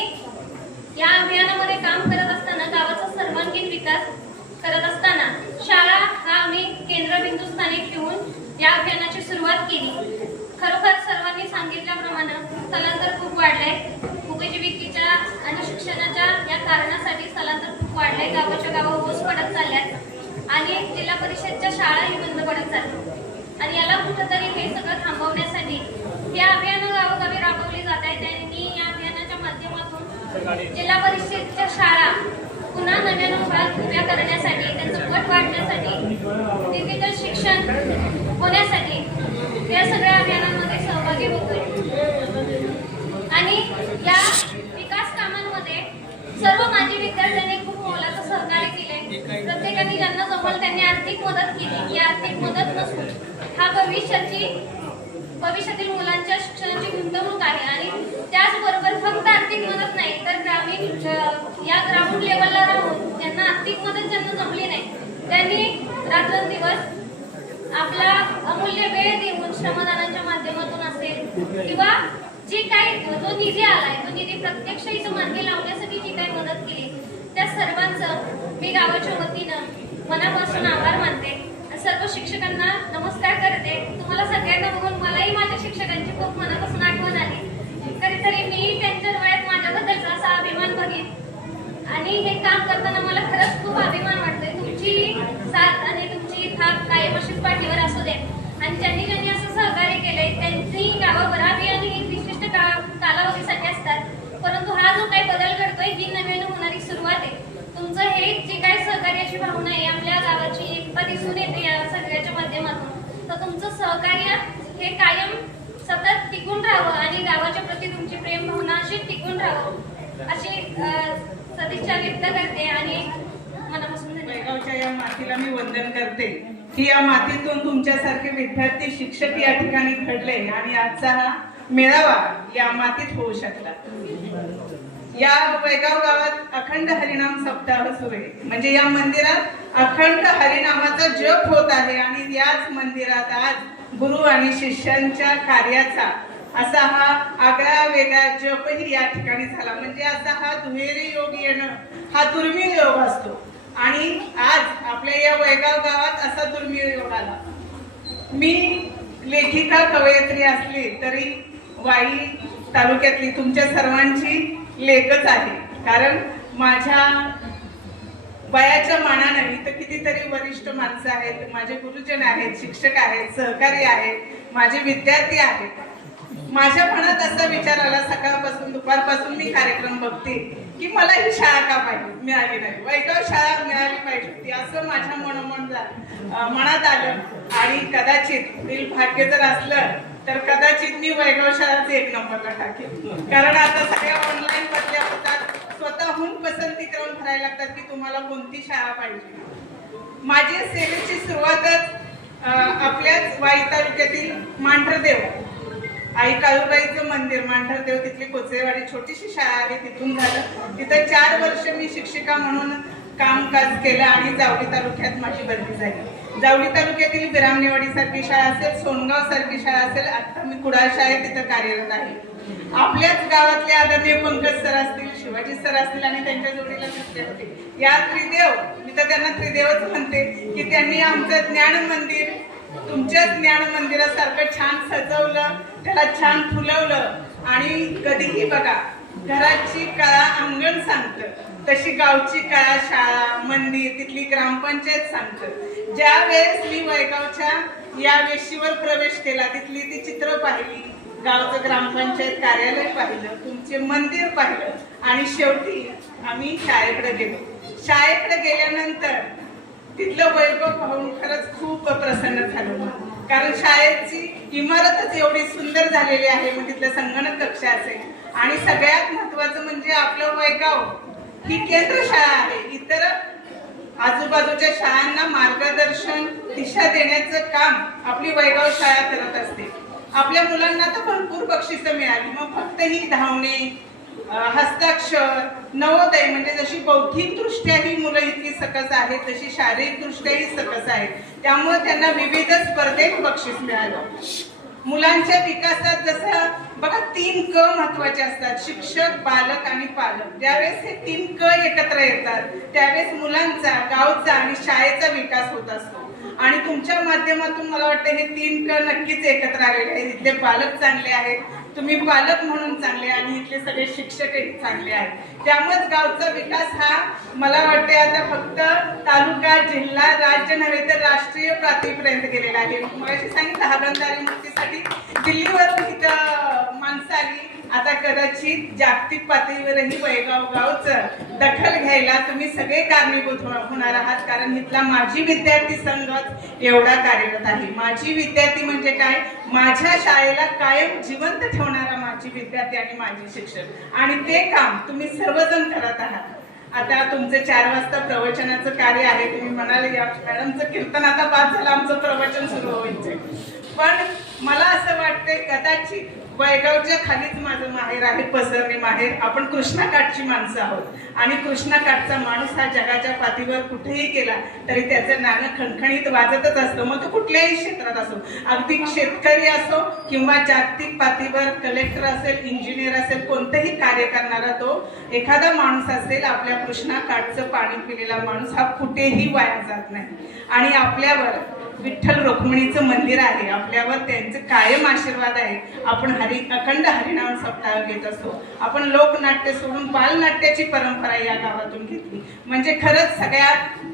या अभियानामध्ये काम करत असताना, गावाचा सर्वांगीण विकास करत असताना शाळा हा आम्ही केंद्रबिंदू स्थानी ठेवून या अभियानाची सुरुवात केली. खरोखर सर्वांनी सांगितल्याप्रमाणे स्थलांतर खूप वाढलंय. उपजीविकेच्या आणि शिक्षणाच्या या कारणासाठी स्थलांतर खूप वाढलंय. गावाच्या गावा ओस पडत चालल्यात आणि जिल्हा परिषदच्या शाळाही बंद पडत चालल्या. आणि याला कुठंतरी हे सगळं थांबवण्यासाठी या अभियान गावोगावी राबवली जात आहे. त्यांनी या अभियानाच्या माध्यमातून जिल्हा परिषदच्या शाळा पुन्हा नव्यानं उभ्या करण्यासाठी, त्यांचं पट वाढण्यासाठी, डिजिटल शिक्षण होण्यासाठी या सगळ्या अभियानांमध्ये सहभागी होतोय. आणि या विकास कामांमध्ये सर्व माजी विद्यार्थ्यांनी खूप मोलाचं सहकार्य केले. प्रत्येकाने ज्यांना जमल त्यांनी आर्थिक मदत केली. ही आर्थिक मदत नसून हा भविष्यातील मुलांच्या शिक्षणाची गुंतवणूक आहे. आणि त्याचबरोबर फक्त आर्थिक मदत नाही तर ग्रामीण या ग्राउंड लेवलला राहून ज्यांना आर्थिक मदत ज्यांना जमली नाही त्यांनी रात्रंदिवस आपला अमूल्य वेळ देऊन श्रमदानाच्या माध्यमातून असेल किंवा जी काही जो निधी आलाय तो निधी प्रत्यक्ष इथं मार्गी लावण्यासाठी जी काही मदत केली त्या सर्वांचं मी गावाच्या वतीनं मनापासून आभार मानते. सर्व शिक्षकांना नमस्कार करते. तुम्हाला सगळ्यांना बघून मलाही माझ्या शिक्षकांची खूप मनापासून आठवण आली. कधीतरी मी त्यांच्या डोळ्यात माझ्याबद्दलचा असा अभिमान बघित आणि हे काम करताना मला खरंच खूप अभिमान वाटतोय. तुमची साथ आणि तुमची थाप कायम अशीच पाठीवर असू दे. आणि ज्यांनी ज्यांनी असं सहकार्य केलंय त्यांची गावावर अभियान ही विशिष्ट कालावधीसाठी असतात. परंतु हा जो काही बदल घडतोय, ही नव्यानं होणारी सुरुवात आहे. तुमचं हे जी काही सहकार्याची भावना आहे, आपल्या गावाची एकता दिसून येते या सगळ्याच्या माध्यमातून. तर तुमचं सहकार्य हे कायम सतत टिकून राहावं आणि गावाच्या प्रती तुमची प्रेम भावना अशी टिकून राहावं अशी सदिच्छा व्यक्त करते. आणि मनापासून वैगावच्या या मातीला मी वंदन करते की या मातीतून तुमच्यासारखे विद्यार्थी शिक्षक या ठिकाणी घडले आणि आजचा हा मेळावा या मातीत होऊ शकला. या वैगाव गावात अखंड हरिनाम सप्ताह सुरू आहे. म्हणजे या मंदिरात अखंड हरिनामाचा जप होत आहे. आणि याच मंदिरात आज गुरु आणि शिष्यांच्या कार्याचा असा हा आगळा वेगळा जपही या ठिकाणी झाला. म्हणजे असा हा दुहेरी योग येणं हा दुर्मिळ योग असतो. आणि आज आपल्या या वैगाव गावात असा दुर्मिळ योग आला. मी लेखिका कवयित्री असली तरी वाई तालुक्यातली तुमच्या सर्वांची लेखच आहे. कारण माझ्या वयाच्या मानाने इथं कितीतरी वरिष्ठ माणसं आहेत, माझे गुरुजन आहेत, शिक्षक आहेत, सहकारी आहेत, माझे विद्यार्थी आहेत. माझ्या मनात असा विचार आला सकाळपासून दुपारपासून मी कार्यक्रम बघते की मला ही शाळा का पाहिजे मिळाली नाही, वैगाव शाळा मिळाली पाहिजे होती असं माझ्या मनात आलं. आणि कदाचित दिल भाग्य जर असलं तर कदाचित मी वैगाव शाळाच 1 नंबरला टाकेल. कारण आता सगळ्या ऑनलाईन बदल्या होतात, स्वतःहून पसंती करून भरायला लागतात की तुम्हाला कोणती शाळा पाहिजे. माझी सेवेची सुरुवातच आपल्याच वाई तालुक्यातील मांढरदेव आई काळूबाईचं मंदिर, मांढरदेव तिथली कोचेवाडी छोटीशी शाळा आहे तिथून झालं. तिथं 4 वर्ष मी शिक्षिका म्हणून कामकाज केलं आणि जावळी तालुक्यात माझी बदली झाली. जावळी तालुक्यातील बिरामनेवाडी सारखी शाळा असेल, सोनगाव सारखी शाळा असेल, आता मी कुडाळ शाळेत तिथं कार्यरत आहे. आपल्याच गावातले आदरणीय पंकज सर असतील, शिवाजी सर असतील आणि त्यांच्या जोडीला दुसरे होते. या त्रिदेव, मी तर त्यांना त्रिदेवच म्हणते, की त्यांनी आमचं ज्ञान मंदिर तुमच्या ज्ञान मंदिरासारखं छान सजवलं, त्याला छान फुलवलं. आणि कधीही बघा घराची कळा अंगण सांगतं, तशी गावची कळा शाळा मंदिर तिथली ग्रामपंचायत सांगतं. ज्या वेळेस मी वैगावच्या या वेशीवर प्रवेश केला, तिथली ती चित्र पाहिली, गावचं ग्रामपंचायत कार्यालय पाहिलं, तुमचे मंदिर पाहिलं आणि शेवटी आम्ही शाळेकडे गेलो. शाळेकडे गेल्यानंतर तिथलं वैभव पाहून खरंच खूप प्रसन्न झालो. कारण शाळेची इमारतच एवढी सुंदर झालेली आहे, मग तिथलं संगणक कक्ष असेल आणि सगळ्यात महत्वाचं म्हणजे आपलं वैगाव ही केंद्र शाळा आहे. इतर आजूबाजूच्या शाळांना मार्गदर्शन दिशा देण्याचं काम आपली वैगाव शाळा करत असते. आपल्या मुलांना तर भरपूर बक्षिसं मिळाली, मग फक्त ही धावणे, हस्ताक्षर, नवोदय म्हणजे जशी बौद्धिकदृष्ट्या ही मुलं इतकी सकस आहेत तशी शारीरिकदृष्ट्याही सकस आहेत. त्यामुळे त्यांना विविध स्पर्धेत बक्षीस मिळालं. मुलांच्या विकासात जसं बघा 3 क महत्वाचे असतात, शिक्षक, बालक आणि पालक. ज्यावेळेस हे 3 क एकत्र येतात त्यावेळेस मुलांचा, गावचा आणि शाळेचा विकास होत असतो. आणि तुमच्या माध्यमातून मला वाटतं हे 3 क नक्कीच एकत्र आलेले आहेत. इथले पालक चांगले आहेत, तुम्ही पालक म्हणून चांगले आणि इथले सगळे शिक्षकही चांगले आहेत. त्यामुळेच गावचा विकास हा मला वाटते आता फक्त तालुका, जिल्हा, राज्य नव्हे तर राष्ट्रीय पातळीपर्यंत गेलेला आहे. मगाशी सांगितलं हागणदारी मुक्तीसाठी दिल्लीवरून इथं माणसं आली, आता कदाचित जागतिक पातळीवरही वैगाव गावचं दखल घ्यायला तुम्ही सगळे कारणीभूत होणार आहात. कारण इथला माझी विद्यार्थी संघच एवढा कार्यरत आहे. माझी विद्यार्थी म्हणजे काय, माझ्या शाळेला कायम जिवंत ठेवणारा माझी विद्यार्थी आणि माझे शिक्षक, आणि ते काम तुम्ही सर्वजण करत आहात. आता तुमचं 4 वाजता प्रवचनाचं कार्य आहे. तुम्ही म्हणाले या मॅडमचं कीर्तन आता 5 झालं, आमचं प्रवचन सुरू व्हायचं. पण मला असं वाटतंय कदाचित वैगावच्या खालीच माझं माहेर आहे, पसरणे माहेर. आपण कृष्णाकाठची माणसं आहोत आणि कृष्णाकाठचा माणूस हा जगाच्या पाठीवर कुठेही गेला तरी त्याचं नाणं खणखणीत वाजतच असतं. मग तो कुठल्याही क्षेत्रात असो, अगदी शेतकरी असो किंवा जागतिक पातळीवर कलेक्टर असेल, इंजिनियर असेल, कोणतंही कार्य करणारा तो एखादा माणूस असेल, आपल्या कृष्णाकाठचं पाणी पिलेला माणूस हा कुठेही वाया जात नाही. आणि आपल्यावर विठ्ठल रुक्मिणीचं मंदिर आहे, आपल्यावर त्यांचे कायम आशीर्वाद आहे. आपण अखंड हरिनाम सप्ताह घेत असतो. आपण लोकनाट्य सोडून बालनाट्याची परंपरा या गावातून घेतली. म्हणजे खरंच सगळ्यात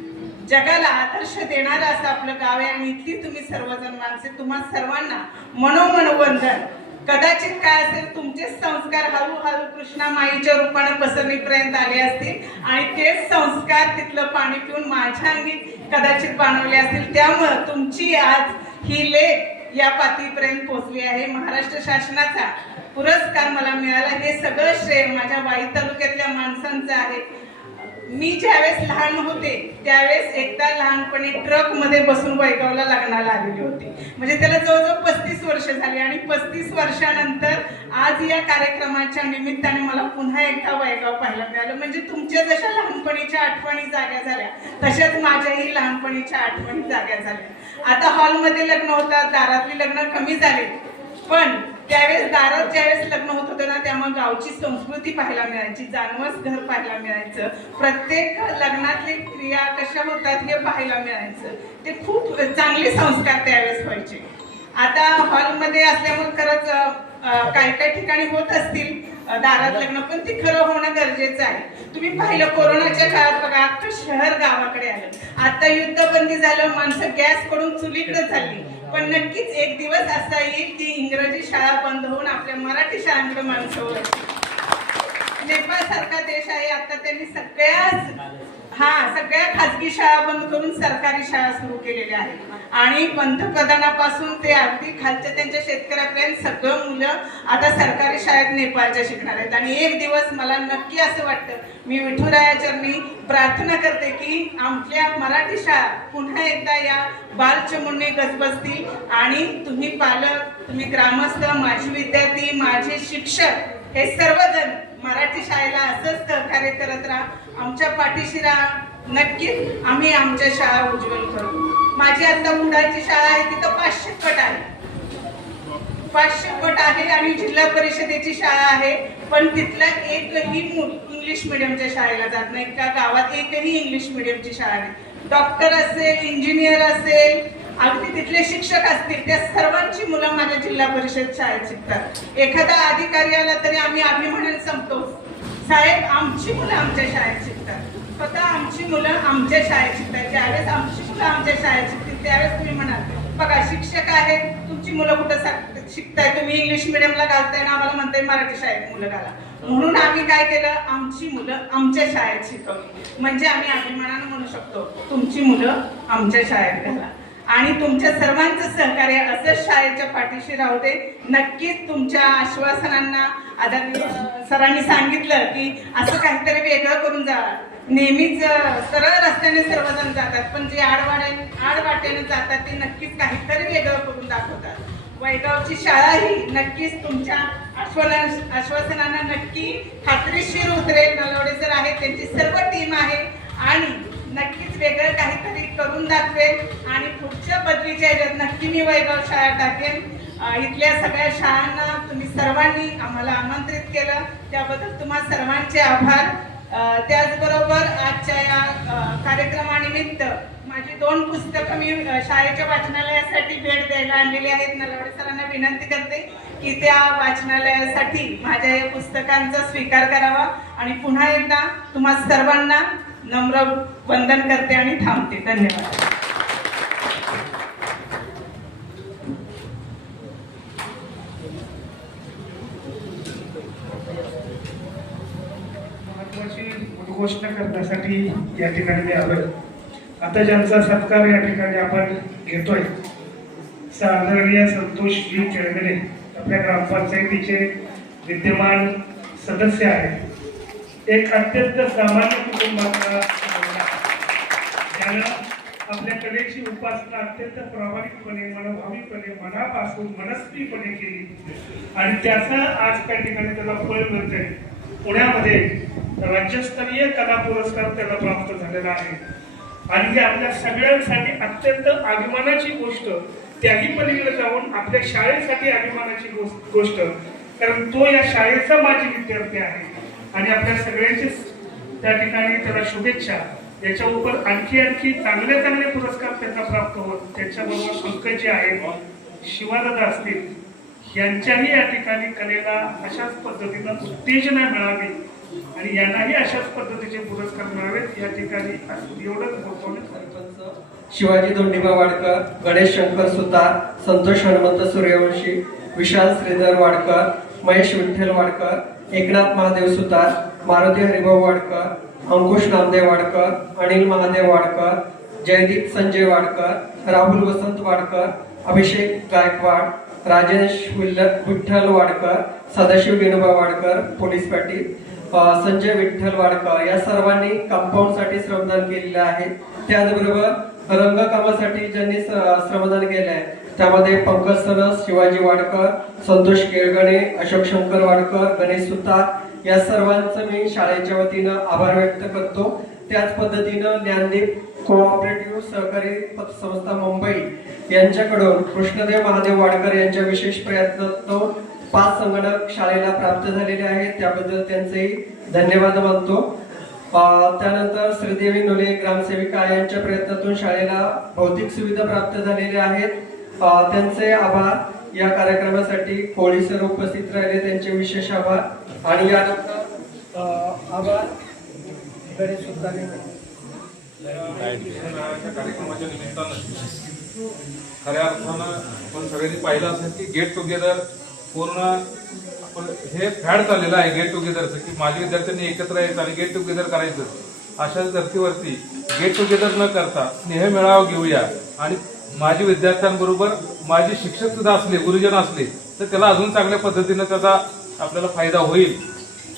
जगाला आदर्श देणारं असं आपलं गाव आहे. आणि इथली तुम्ही सर्वजण माणसे, तुम्हा सर्वांना मनोमन वंदन. कदाचित काय असेल, तुमचे संस्कार हळूहळू कृष्णामाईच्या रूपाने पसरणीपर्यंत आले असतील आणि तेच संस्कार तिथलं पाणी पिऊन माझ्या अंगी कदाचित बाणवले असतील. त्यामुळं तुमची आज ही लेख या पातळीपर्यंत पोहोचली आहे. महाराष्ट्र शासनाचा पुरस्कार मला मिळाला, हे सगळं श्रेय माझ्या वाई तालुक्यातल्या माणसांचं आहे. मी ज्यावेळेस लहान होते त्यावेळेस एकदा लहानपणी ट्रक मध्ये बसून वैगावला लग्नाला आलेली होती. म्हणजे त्याला जवळजवळ 35 वर्ष झाली आणि 35 वर्षानंतर आज या कार्यक्रमाच्या निमित्ताने मला पुन्हा एकदा वैगाव पाहायला मिळालं. म्हणजे तुमच्या जशा लहानपणीच्या आठवणी जाग्या झाल्या तशाच माझ्याही लहानपणीच्या आठवणी जाग्या झाल्या. आता हॉलमध्ये लग्न होतात, दारातली लग्न कमी झाली, पण त्यावेळेस दारात ज्यावेळेस लग्न होत होतं ना त्यामुळे गावची संस्कृती पाहायला मिळायची, जानवस घर पाहायला मिळायचं, प्रत्येक लग्नातली क्रिया कशा होतात हे पाहायला मिळायचं. ते खूप चांगले संस्कार त्यावेळेस व्हायचे. आता हॉलमध्ये असल्यामुळे खरंच काही काही ठिकाणी होत असतील दारात लग्न, पण ते खरं होणं गरजेचं आहे. तुम्ही पाहिलं कोरोनाच्या काळात बघा अख्खं शहर गावाकडे आलं. आता युद्धबंदी झालं, माणसं गॅस कडून चुलीकडे चालली. पण नक्कीच एक दिवस असा येईल की इंग्रजी शाळा बंद होऊन आपल्या मराठी शाळांकडे माणसं वळतील. नेपाळ सारखा देश आहे, आता त्यांनी सगळ्या खाजगी शाळा बंद करून सरकारी शाळा सुरू केलेल्या आहेत आणि पंतप्रधानापासून ते अगदी खालच्या त्यांच्या शेतकऱ्यापर्यंत सगळं मुलं आता सरकारी शाळेत नेपाळच्या शिकणार आहेत. आणि एक दिवस मला नक्की असं वाटतं, मी विठुरायाचरणी प्रार्थना करते की आपल्या मराठी शाळा पुन्हा एकदा या बालचमुने गजबजती आणि तुम्ही पालक, तुम्ही ग्रामस्थ, माझे विद्यार्थी, माझे शिक्षक हे सर्वजण मराठी शाळेला असंच सहकार्य करत राहा, आमच्या पाठीशी राहा. नक्कीच आम्ही आमच्या शाळा उज्ज्वल करू. माझी आता मुलाची शाळा आहे, तिथं 500 पट आहे, 500 पट आहे आणि जिल्हा परिषदेची शाळा आहे, पण तिथला एकही मूल इंग्लिश मिडियमच्या शाळेला जात नाही. त्या गावात एकही इंग्लिश मिडियमची शाळा नाही. डॉक्टर असेल, इंजिनियर असेल, अगदी तिथले शिक्षक असतील, त्या सर्वांची मुलं माझ्या जिल्हा परिषद शाळेत शिकतात. एखादा अधिकारी आला तरी आम्ही अभिमानाने सांगतो, साहेब आमची मुलं आमच्या शाळेत शिकतात, स्वतः आमची मुलं आमच्या शाळेत शिकतात. ज्यावेळेस आमची मुलं आमच्या शाळेत शिकतील त्यावेळेस तुम्ही म्हणाल, बघा शिक्षक आहेत, तुमची मुलं कुठं शिकताय, तुम्ही इंग्लिश मिडियमला घालताय ना, आम्हाला म्हणताय मराठी शाळेत मुलं घाला. म्हणून आम्ही काय केलं, आमची मुलं आमच्या शाळेत शिकवली, म्हणजे आम्ही अभिमानानं म्हणू शकतो तुमची मुलं आमच्या शाळेत घाला. आणि तुमच्या सर्वांचं सहकार्य असंच शाळेच्या पाठीशी राहू दे. नक्कीच तुमच्या आश्वासनांना आदरणीय सरांनी सांगितलं की असं काहीतरी वेगळं करून जा. नेहमीच सरळ रस्त्याने सर्वजण जातात, पण जे आडवाट्याने जातात ते नक्कीच काहीतरी वेगळं करून दाखवतात. वैगावची शाळा ही नक्कीच तुमच्या आश्वासनांना नक्की खात्रीशीर उतरेल. नलवडे सर आहेत, त्यांची सर्व टीम आहे आणि नक्कीच वेगळं काहीतरी करून दाखवेल. आणि पुढच्या बदलीच्या ह्याच्यात नक्की मी वैगाव शाळा टाकेन. इथल्या सगळ्या शाळांना तुम्ही सर्वांनी आम्हाला आमंत्रित केलं, त्याबद्दल तुम्हा सर्वांचे आभार. त्याचबरोबर आजच्या या कार्यक्रमानिमित्त माझी 2 पुस्तकं मी शाळेच्या वाचनालयासाठी भेट द्यायला आणलेली आहेत. नलवडे सरांना विनंती करते की त्या वाचनालयासाठी माझ्या या पुस्तकांचा स्वीकार करावा. आणि पुन्हा एकदा तुम्हा सर्वांना नम्र वंदन करते आणि थांबते. धन्यवाद. घोषणा करण्यासाठी या ठिकाणी मी आलोय. आता ज्यांचा सत्कार या ठिकाणी आपण घेतोय, आदरणीय संतोषजी केळगणे आपल्या ग्रामपंचायतीचे विद्यमान सदस्य आहेत. एक अत्यंत सामान्य कुटुंबातला ज्यानं आपल्या कलेची उपासना अत्यंत प्रामाणिकपणे, मनोभावीपणे, मनापासून मनस्वीपणे केली आणि त्याचा आज त्या ठिकाणी त्याला फळ मिळते. पुण्यामध्ये राज्यस्तरीय कला पुरस्कार त्याला प्राप्त झालेला आहे आणि ही आपल्या सगळ्यांसाठी अत्यंत अभिमानाची गोष्ट, त्याही पलीकडे जाऊन आपल्या शाळेसाठी अभिमानाची गोष्ट, कारण तो या शाळेचा माजी विद्यार्थी आहे आणि आपल्या सगळ्यांचे त्या ठिकाणी त्याला शुभेच्छा. याच्या उपर आणखी चांगले पुरस्कार त्यांना प्राप्त होत. त्याच्याबरोबर पंकज जे आहेत, शिवादादा असतील, यांच्याही या ठिकाणी कलेला अशाच पद्धतीनं उत्तेजना मिळावी आणि यांनाही अशाच पद्धतीचे पुरस्कार मिळावेत. या ठिकाणी एवढंच बोलतो. शिवाजी धोंडीबा वाडकर, गणेश शंकर सुतार, संतोष हनुमंत सूर्यवंशी, विशाल श्रीधर वाडकर, महेश विठ्ठल वाडकर, एकनाथ महादेव सुतार, मारुती हरिभाऊ वाडकर, अंकुश नामदेव वाडकर, अनिल महादेव वाडकर, जयदीप संजय वाडकर, राहुल वसंत वाडकर, अभिषेक गायकवाड, राजेश विठ्ठल वाडकर, सदाशिव विनोबा वाडकर, पोलीस पाटील, संजय विठ्ठल वाडकर या सर्वांनी कंपाऊंडसाठी श्रमदान केलेलं आहे. त्याचबरोबर रंगकामासाठी ज्यांनी श्रमदान केलं आहे त्यामध्ये पंकज सनस, शिवाजी वाडकर, संतोष केळगणे, अशोक शंकर वाडकर, गणेश सुतार या सर्वांचं मी शाळेच्या वतीनं आभार व्यक्त करतो. त्याच पद्धतीनं ज्ञानदीप कोऑपरेटिव्ह सहकारी पतसंस्था मुंबई यांच्याकडून कृष्णदेव महादेव वाडकर यांच्या विशेष प्रयत्नातून 5 संगणक शाळेला प्राप्त झालेले आहेत. त्याबद्दल त्यांचेही धन्यवाद मानतो. त्यानंतर श्रीदेवी नोले ग्रामसेविका यांच्या प्रयत्नातून शाळेला भौतिक सुविधा प्राप्त झालेल्या आहेत. त्यांचे आभार. या कार्यक्रमासाठी कोळी सर उपस्थित राहिले, त्यांचे विशेष आभार. आणि यानंतर आभार गणेश सुतार कार्यक्रमाच्या निमित्तानं खऱ्या अर्थानं आपण सगळ्यांनी पाहिलं असेल की गेट टुगेदर पूर्ण आपण पण हे फॅड चाललेलं आहे गेट टुगेदरचं, की माझ्या विद्यार्थ्यांनी एकत्र यायचं आणि गेट टुगेदर करायचं. अशा धर्तीवरती गेट टुगेदर न करता स्नेह मेळावा घेऊया आणि माझी विद्यार्थ्यांबरोबर माझे शिक्षक सुद्धा असले, गुरुजन असले तर त्याला अजून चांगल्या पद्धतीनं त्याचा आपल्याला फायदा होईल.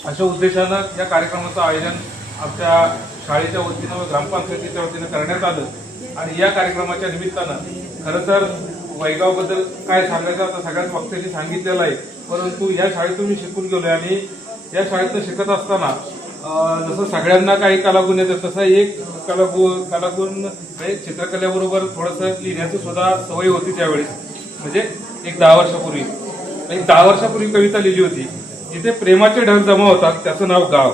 अशा उद्देशानं या कार्यक्रमाचं आयोजन आमच्या शाळेच्या वतीनं व ग्रामपंचायतीच्या वतीनं करण्यात आलं. आणि या कार्यक्रमाच्या निमित्तानं खरं तर वैगावबद्दल काय सांगायचं आता सगळ्याच वक्त्यांनी सांगितलेलं आहे, परंतु या शाळेतून मी शिकून गेलोय आणि या शाळेतून शिकत असताना जसं सगळ्यांना काही कलागुण येतात तसं एक कलागुण चित्रकलेबरोबर थोडंसं लिहिण्याची सुद्धा सवय होती त्यावेळेस. म्हणजे एक 10 वर्षापूर्वी कविता लिहिली होती, जिथे प्रेमाचे ढग जमा होतात त्याचं नाव गाव,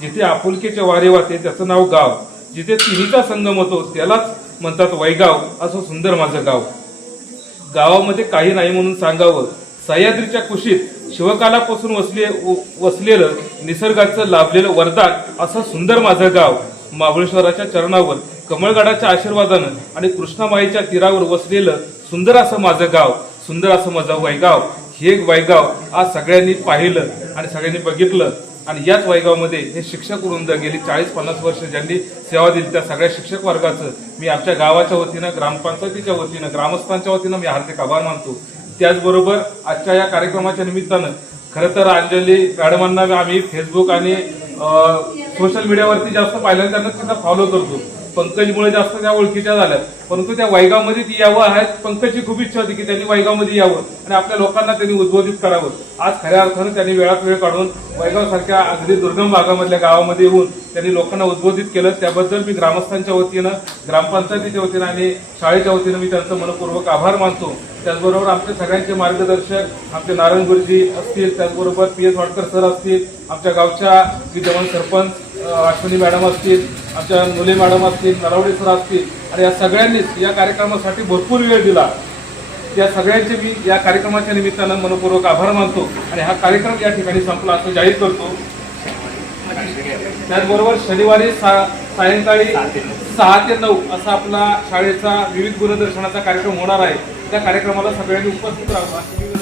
जिथे आपुलकीचे वारे वाहते त्याचं नाव गाव, जिथे तिन्हीचा संगम होतो त्यालाच म्हणतात वैगाव, असं सुंदर माझं गाव. गावामध्ये काही नाही म्हणून सांगावं, सह्याद्रीच्या कुशीत शिवकालापासून वसलेलं निसर्गाचं लाभलेलं वरदान, असं सुंदर माझं गाव. महाबळेश्वराच्या चरणावर कमळगडाच्या आशीर्वादानं आणि कृष्णामाईच्या तीरावर वसलेलं सुंदर असं माझं गाव, सुंदर असं माझं वैगाव. हे वैगाव आज सगळ्यांनी पाहिलं आणि सगळ्यांनी बघितलं. आणि याच वैगावमध्ये हे शिक्षक वृंद गेली 40-50 वर्ष ज्यांनी सेवा दिली त्या सगळ्या शिक्षक वर्गाचं मी आमच्या गावाच्या वतीनं, ग्रामपंचायतीच्या वतीनं, ग्रामस्थांच्या वतीनं मी हार्दिक आभार मानतो. त्याचबरोबर आजच्या या कार्यक्रमाच्या निमित्तानं खरं तर अंजली मॅडमांना आम्ही फेसबुक आणि सोशल मीडियावरती जास्त पाहिलं, त्यांना सुद्धा फॉलो करतो. पंकजमुळे जास्त त्या ओळखीच्या झाल्या, परंतु त्या वैगावमध्ये ती यावं आहे. पंकजची खूप इच्छा होती की त्यांनी वैगावमध्ये यावं आणि आपल्या लोकांना त्यांनी उद्बोधित करावं. आज खऱ्या अर्थानं त्यांनी वेळात वेळ काढून वैगाव सारख्या अगदी दुर्गम भागामधल्या गावामध्ये येऊन त्यांनी लोकांना उद्बोधित केलं. त्याबद्दल मी ग्रामस्थांच्या वतीनं, ग्रामपंचायतीच्या वतीनं आणि शाळेच्या वतीनं मी त्यांचं मनपूर्वक आभार मानतो. त्याचबरोबर आमचे सगळ्यांचे मार्गदर्शक आमचे नारायण गुरुजी असतील, त्याचबरोबर PS वाडकर सर असतील, आमच्या गावच्या विद्यमान सरपंच अश्विनी मॅडम असतील, आमच्या मुले मॅडम असतील, नरावडे सर असतील आणि या सगळ्यांनीच या कार्यक्रमासाठी भरपूर वेळ दिला. या सगळ्यांचे मी या कार्यक्रमाच्या निमित्तानं मनपूर्वक आभार मानतो आणि हा कार्यक्रम या ठिकाणी संपला असं जाहीर करतो. त्याचबरोबर शनिवारी सायंकाळी 6 ते 9 असा आपला शाळेचा विविध गुणदर्शनाचा कार्यक्रम होणार आहे. त्या कार्यक्रमाला सगळ्यांनी उपस्थित राहावं.